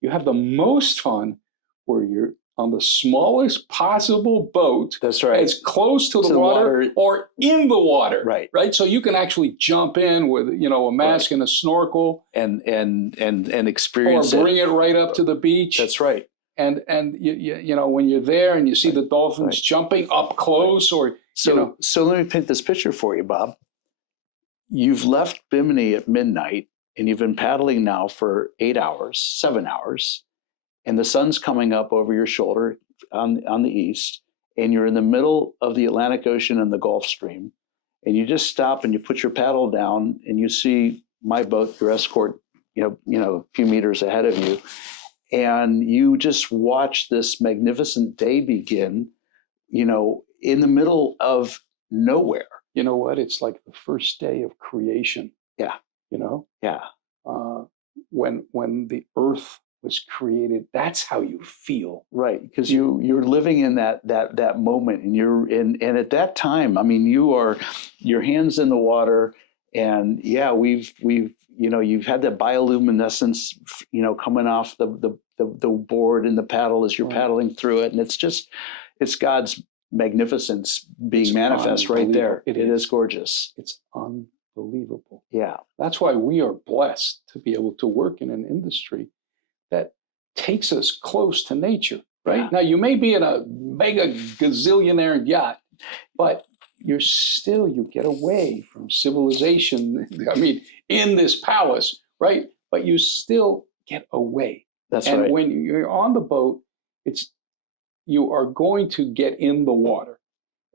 You have the most fun where you're on the smallest possible boat. That's right. As close to To the the water, water. or in the water. Right. Right. So you can actually jump in with, a mask and a snorkel, and or experience bring it right up to the beach. That's right. And when you're there and you see the dolphins jumping up close, or So let me paint this picture for you, Bob. You've left Bimini at midnight, and you've been paddling now for 8 hours, 7 hours, and the sun's coming up over your shoulder on the east, and you're in the middle of the Atlantic Ocean and the Gulf Stream, and you just stop and you put your paddle down, and you see my boat, your escort, a few meters ahead of you, and you just watch this magnificent day begin, in the middle of nowhere. you know what? It's like the first day of creation. Yeah. Yeah. When the earth was created, that's how you feel. Right, because you're living in that moment, and and at that time, I mean, your hands in the water, and you've had that bioluminescence, coming off the board and the paddle as you're paddling through it, and it's God's magnificence being manifest right there. It is gorgeous. It's unbelievable. Yeah. That's why we are blessed to be able to work in an industry that takes us close to nature, right? Yeah. Now, you may be in a mega gazillionaire yacht, but you get away from civilization. I mean, in this palace, right? But you still get away. That's and right. when you're on the boat, you are going to get in the water,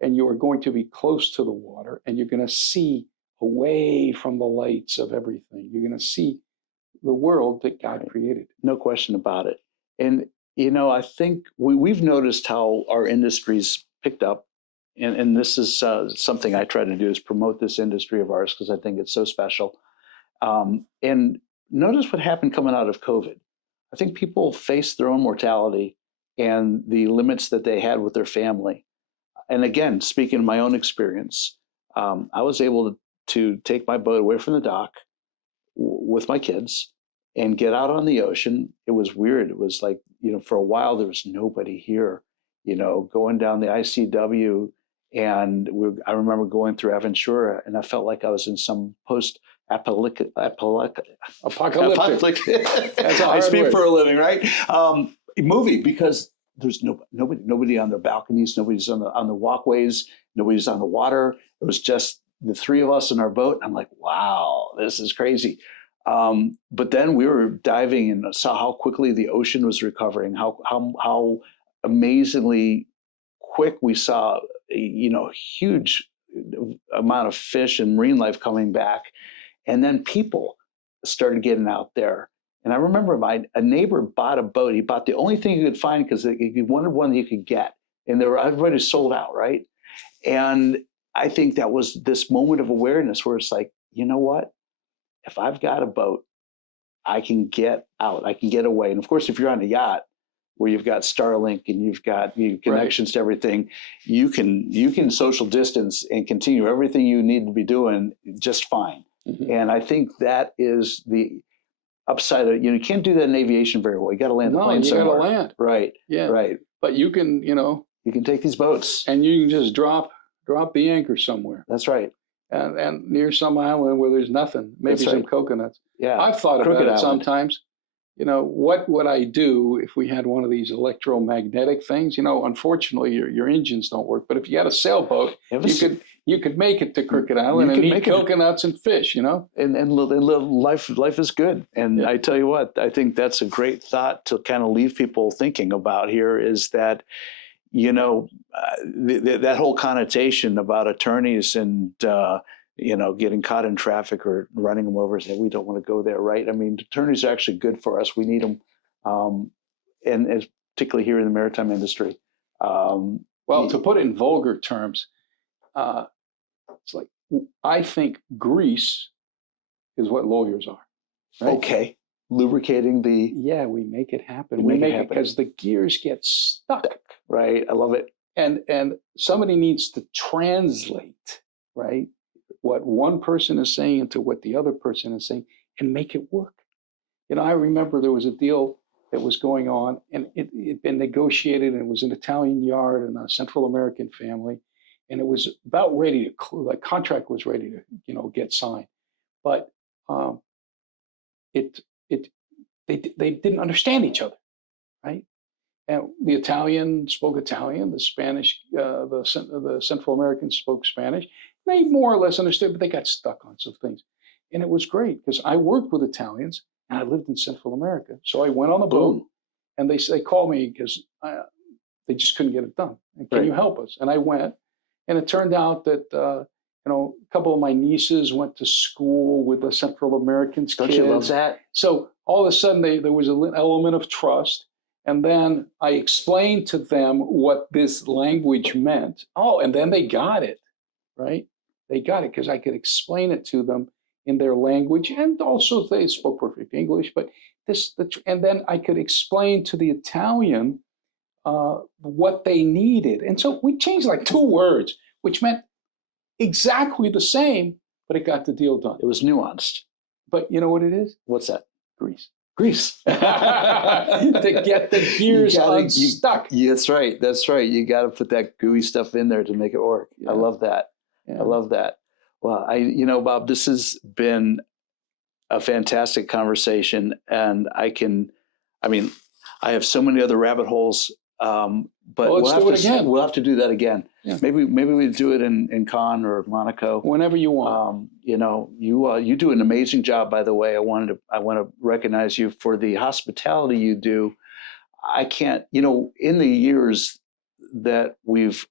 and you are going to be close to the water, and you're going to see away from the lights of everything. You're going to see the world that God created. No question about it. And, I think we've noticed how our industry's picked up. And this is something I try to do, is promote this industry of ours, because I think it's so special. And notice what happened coming out of COVID. I think people faced their own mortality and the limits that they had with their family. And again, speaking of my own experience, I was able to take my boat away from the dock with my kids and get out on the ocean. It was weird. It was like, for a while there was nobody here, going down the ICW. And I remember going through Aventura, and I felt like I was in some apocalyptic. That's a I hard speak word. for a living, right? Movie, because there's nobody on the balconies, nobody's on the walkways, nobody's on the water. It was just the three of us in our boat. I'm like, wow, this is crazy. But then we were diving and saw how quickly the ocean was recovering, how amazingly quick we saw, huge amount of fish and marine life coming back. And then people started getting out there. And I remember a neighbor bought a boat. He bought the only thing he could find, because he wanted one that he could get. And everybody sold out, right? And I think that was this moment of awareness where it's like, you know what? If I've got a boat, I can get out. I can get away. And of course, if you're on a yacht where you've got Starlink and you've got connections to everything, you can social distance and continue everything you need to be doing just fine. Mm-hmm. And I think that is the upside of, you can't do that in aviation very well. You got to land the plane somewhere. You got to land. Right. Yeah. Right. But you can, you can take these boats and you can just drop the anchor somewhere. That's right. And near some island where there's nothing, maybe That's some right. coconuts. Yeah. I've thought Crooked about it Island. sometimes. What would I do if we had one of these electromagnetic things? Unfortunately, your engines don't work. But if you had a sailboat, you could make it to Crooked Island and eat coconuts and fish. And life is good. And yeah. I tell you what, I think that's a great thought to kind of leave people thinking about here, is that that whole connotation about attorneys and getting caught in traffic or running them over, say we don't want to go there, right? I mean, attorneys are actually good for us. We need them, and particularly here in the maritime industry. Well, to put it in vulgar terms, it's like, I think grease is what lawyers are. Right? Okay, lubricating the. Yeah, we make it happen. We make it because the gears get stuck. Right, I love it. And somebody needs to translate, right, what one person is saying into what the other person is saying, and make it work. I remember there was a deal that was going on, and it had been negotiated, and it was an Italian yard and a Central American family, and it was about ready to, the contract was ready to, get signed, but they didn't understand each other, right? And the Italian spoke Italian, the Spanish, the Central Americans spoke Spanish. They more or less understood, but they got stuck on some things. And it was great because I worked with Italians and I lived in Central America. So I went on the boat and they called me because they just couldn't get it done. And, can you help us? And I went, and it turned out that a couple of my nieces went to school with the Central Americans. Don't kids. you love that? So all of a sudden there was an element of trust. And then I explained to them what this language meant. Oh, and then they got it, right? They got it because I could explain it to them in their language, and also they spoke perfect English. But and then I could explain to the Italian what they needed, and so we changed like 2 words, which meant exactly the same, but it got the deal done. It was nuanced. But you know what it is? What's that? Grease. Grease. To get the gears unstuck. That's right. That's right. You got to put that gooey stuff in there to make it work. Yeah. I love that. Yeah. I love that. Well, Bob, this has been a fantastic conversation, and I have so many other rabbit holes, but let's do it again. We'll have to do that again. Yeah. Maybe we do it in Cannes or Monaco. Whenever you want. You do an amazing job, by the way. I want to recognize you for the hospitality you do. I can't, in the years that we've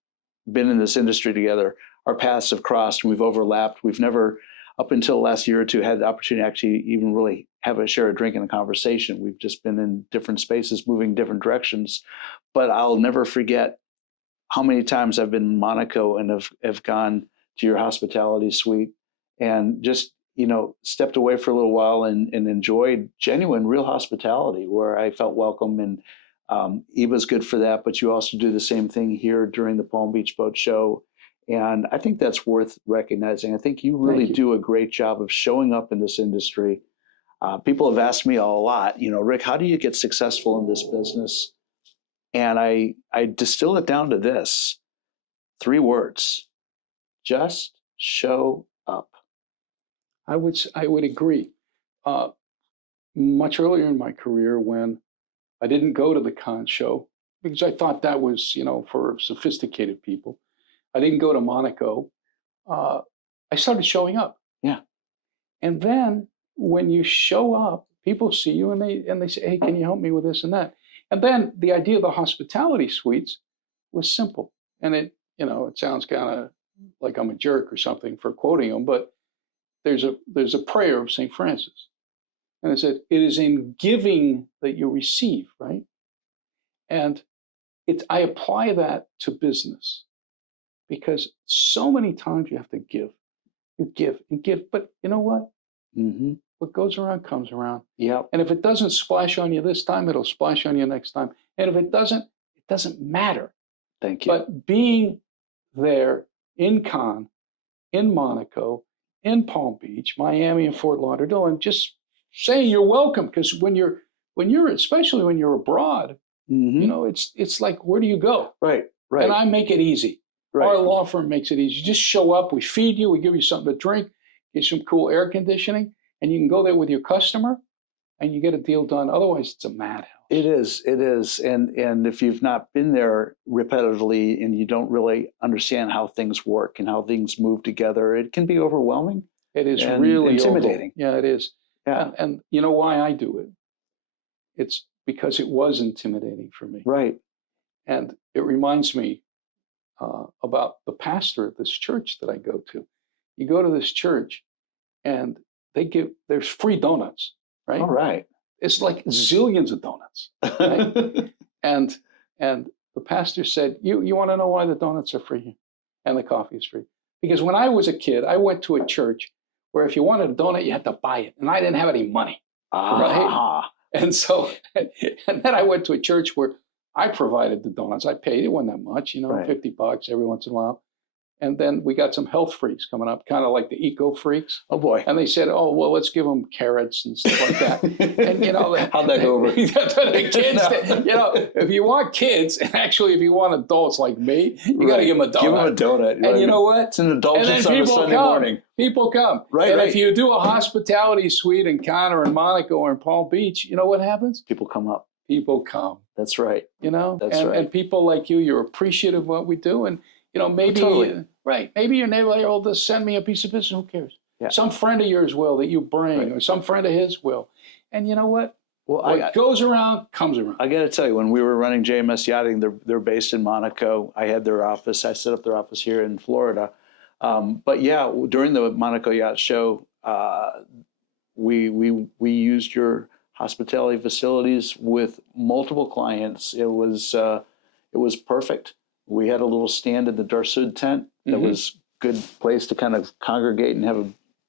been in this industry together, our paths have crossed and we've overlapped. We've never, up until the last year or two, had the opportunity to actually even really share a drink and a conversation. We've just been in different spaces, moving different directions. But I'll never forget how many times I've been in Monaco and have gone to your hospitality suite and just, stepped away for a little while and enjoyed genuine, real hospitality where I felt welcome. And Eva's good for that, but you also do the same thing here during the Palm Beach Boat Show. And I think that's worth recognizing. I think you really do a great job of showing up in this industry. People have asked me a lot, Rick, how do you get successful in this business? And I distill it down to this: 3 words: just show up. I would agree. Much earlier in my career, when I didn't go to the Cannes show because I thought that was, for sophisticated people. I didn't go to Monaco. I started showing up. Yeah. And then when you show up, people see you and they say, hey, can you help me with this and that? And then the idea of the hospitality suites was simple. And it sounds kind of like I'm a jerk or something for quoting them, but there's a prayer of St. Francis. And it said, it is in giving that you receive, right? And I apply that to business. Because so many times you have to give. You give and give. But you know what? Mm-hmm. What goes around comes around. Yeah. And if it doesn't splash on you this time, it'll splash on you next time. And if it doesn't matter. Thank you. But being there in Cannes, in Monaco, in Palm Beach, Miami, and Fort Lauderdale, and just saying you're welcome. Because especially when you're abroad, it's like, where do you go? Right. And I make it easy. Right. Our law firm makes it easy. You just show up, we feed you, we give you something to drink, get some cool air conditioning, and you can go there with your customer and you get a deal done. Otherwise, it's a madhouse. It is. And if you've not been there repetitively and you don't really understand how things work and how things move together, it can be overwhelming. It is really intimidating. Yeah, it is. Yeah. And you know why I do it? It's because it was intimidating for me. Right. And it reminds me about the pastor at this church that I go to. You go to this church and there's free donuts, right? All right. It's like zillions of donuts, right? and the pastor said, you want to know why the donuts are free and the coffee is free? Because when I was a kid, I went to a church where if you wanted a donut, you had to buy it. And I didn't have any money, right? And so, and then I went to a church where I provided the donuts. I paid, it wasn't that much, right. $50 every once in a while. And then we got some health freaks coming up, kind of like the eco freaks. Oh boy. And they said, "Oh, well, let's give them carrots and stuff like that." And you know, How'd that go over? The kids, you know, if you want kids, and actually, if you want adults like me, you got to give them a donut. Give them a donut. And you know what? It's an indulgence on a Sunday morning. People come. Right, and right. if you do a hospitality suite in Cannes or in Monaco or in Palm Beach, you know what happens? People come up. People come. That's right. You know, That's right. And people like you're appreciative of what we do, and you know, maybe Totally. right, maybe your neighbor will just send me a piece of business. Who cares? Yeah. Some friend of yours will that you bring, Right. or some friend of his will. And you know what? Well, What goes around comes around. I got to tell you, when we were running JMS Yachting, they're based in Monaco. I had their office. I set up their office here in Florida. But yeah, during the Monaco Yacht Show, we used your hospitality facilities with multiple clients. It was perfect. We had a little stand in the Darsud tent that was a good place to kind of congregate and have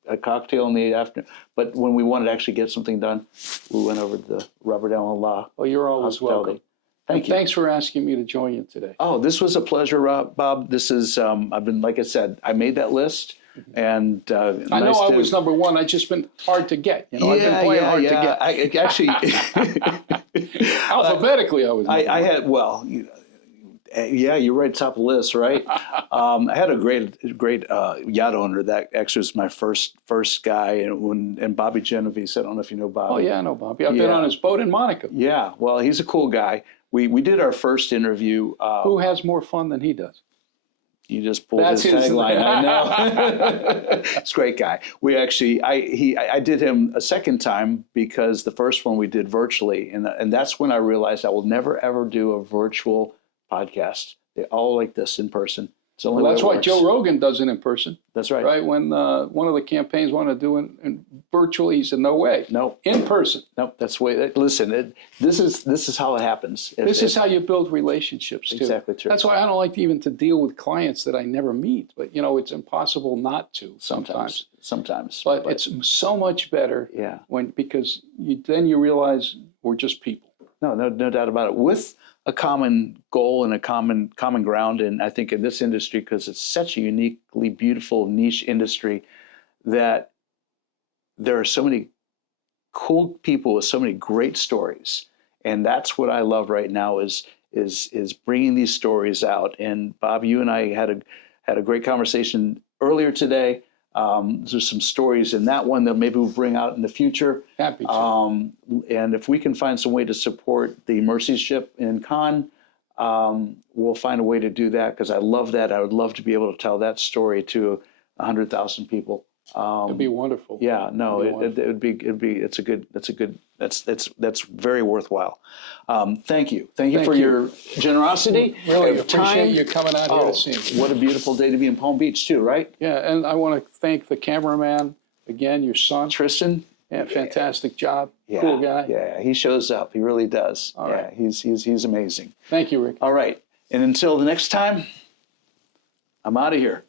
a cocktail in the afternoon. But when we wanted to actually get something done, we went over to the Robert Allen Law. Well, you're always Hospitality. welcome. Thank you. Thanks for asking me to join you today. Oh, this was a pleasure, Bob. This is, I've been, like I said, I made that list. And I know I was number one. I just been hard to get. You know, I've been playing hard to get. I actually, Alphabetically, I was. I had, well, yeah, you're right, top of the list, right? I had a great yacht owner that actually was my first guy, and Bobby Genovese. I don't know if you know Bobby. Oh yeah, I know Bobby. I've been on his boat in Monaco. Yeah, well, he's a cool guy. We did our first interview. Who has more fun than he does? You just pulled That's his tagline. I know. It's a great guy. We actually, I did him a second time because the first one we did virtually, and that's when I realized I will never ever do a virtual podcast. They all like this in person. It's the only way That's it why works. Joe Rogan does it in person. That's right. Right when one of the campaigns wanted to do it in virtually, he said, "No way, No, in person." no, that's the way. Listen, this is how it happens. This is how you build relationships too. Exactly true. That's why I don't like to even to deal with clients that I never meet. But you know, it's impossible not to sometimes. Sometimes. But it's so much better yeah. because then you realize we're just people. No doubt about it. With a common goal and a common ground, and I think in this industry, because it's such a uniquely beautiful niche industry, that there are so many cool people with so many great stories, and that's what I love right now is bringing these stories out. And Bob, you and I had a great conversation earlier today. There's some stories in that one that maybe we'll bring out in the future. Happy to. And if we can find some way to support the Mercy ship in Cannes, we'll find a way to do that, because I love that. I would love to be able to tell that story to 100,000 people. It'd be wonderful. Yeah, no, that's very worthwhile. Thank you for your generosity. Really of appreciate time. you coming out here to see me. What a beautiful day to be in Palm Beach too, right? Yeah, and I want to thank the cameraman again, your son. Tristan. Yeah, fantastic job. Yeah, Cool guy. Yeah, he shows up. He really does. All yeah, right. he's amazing. Thank you, Rick. All right, and until the next time, I'm out of here.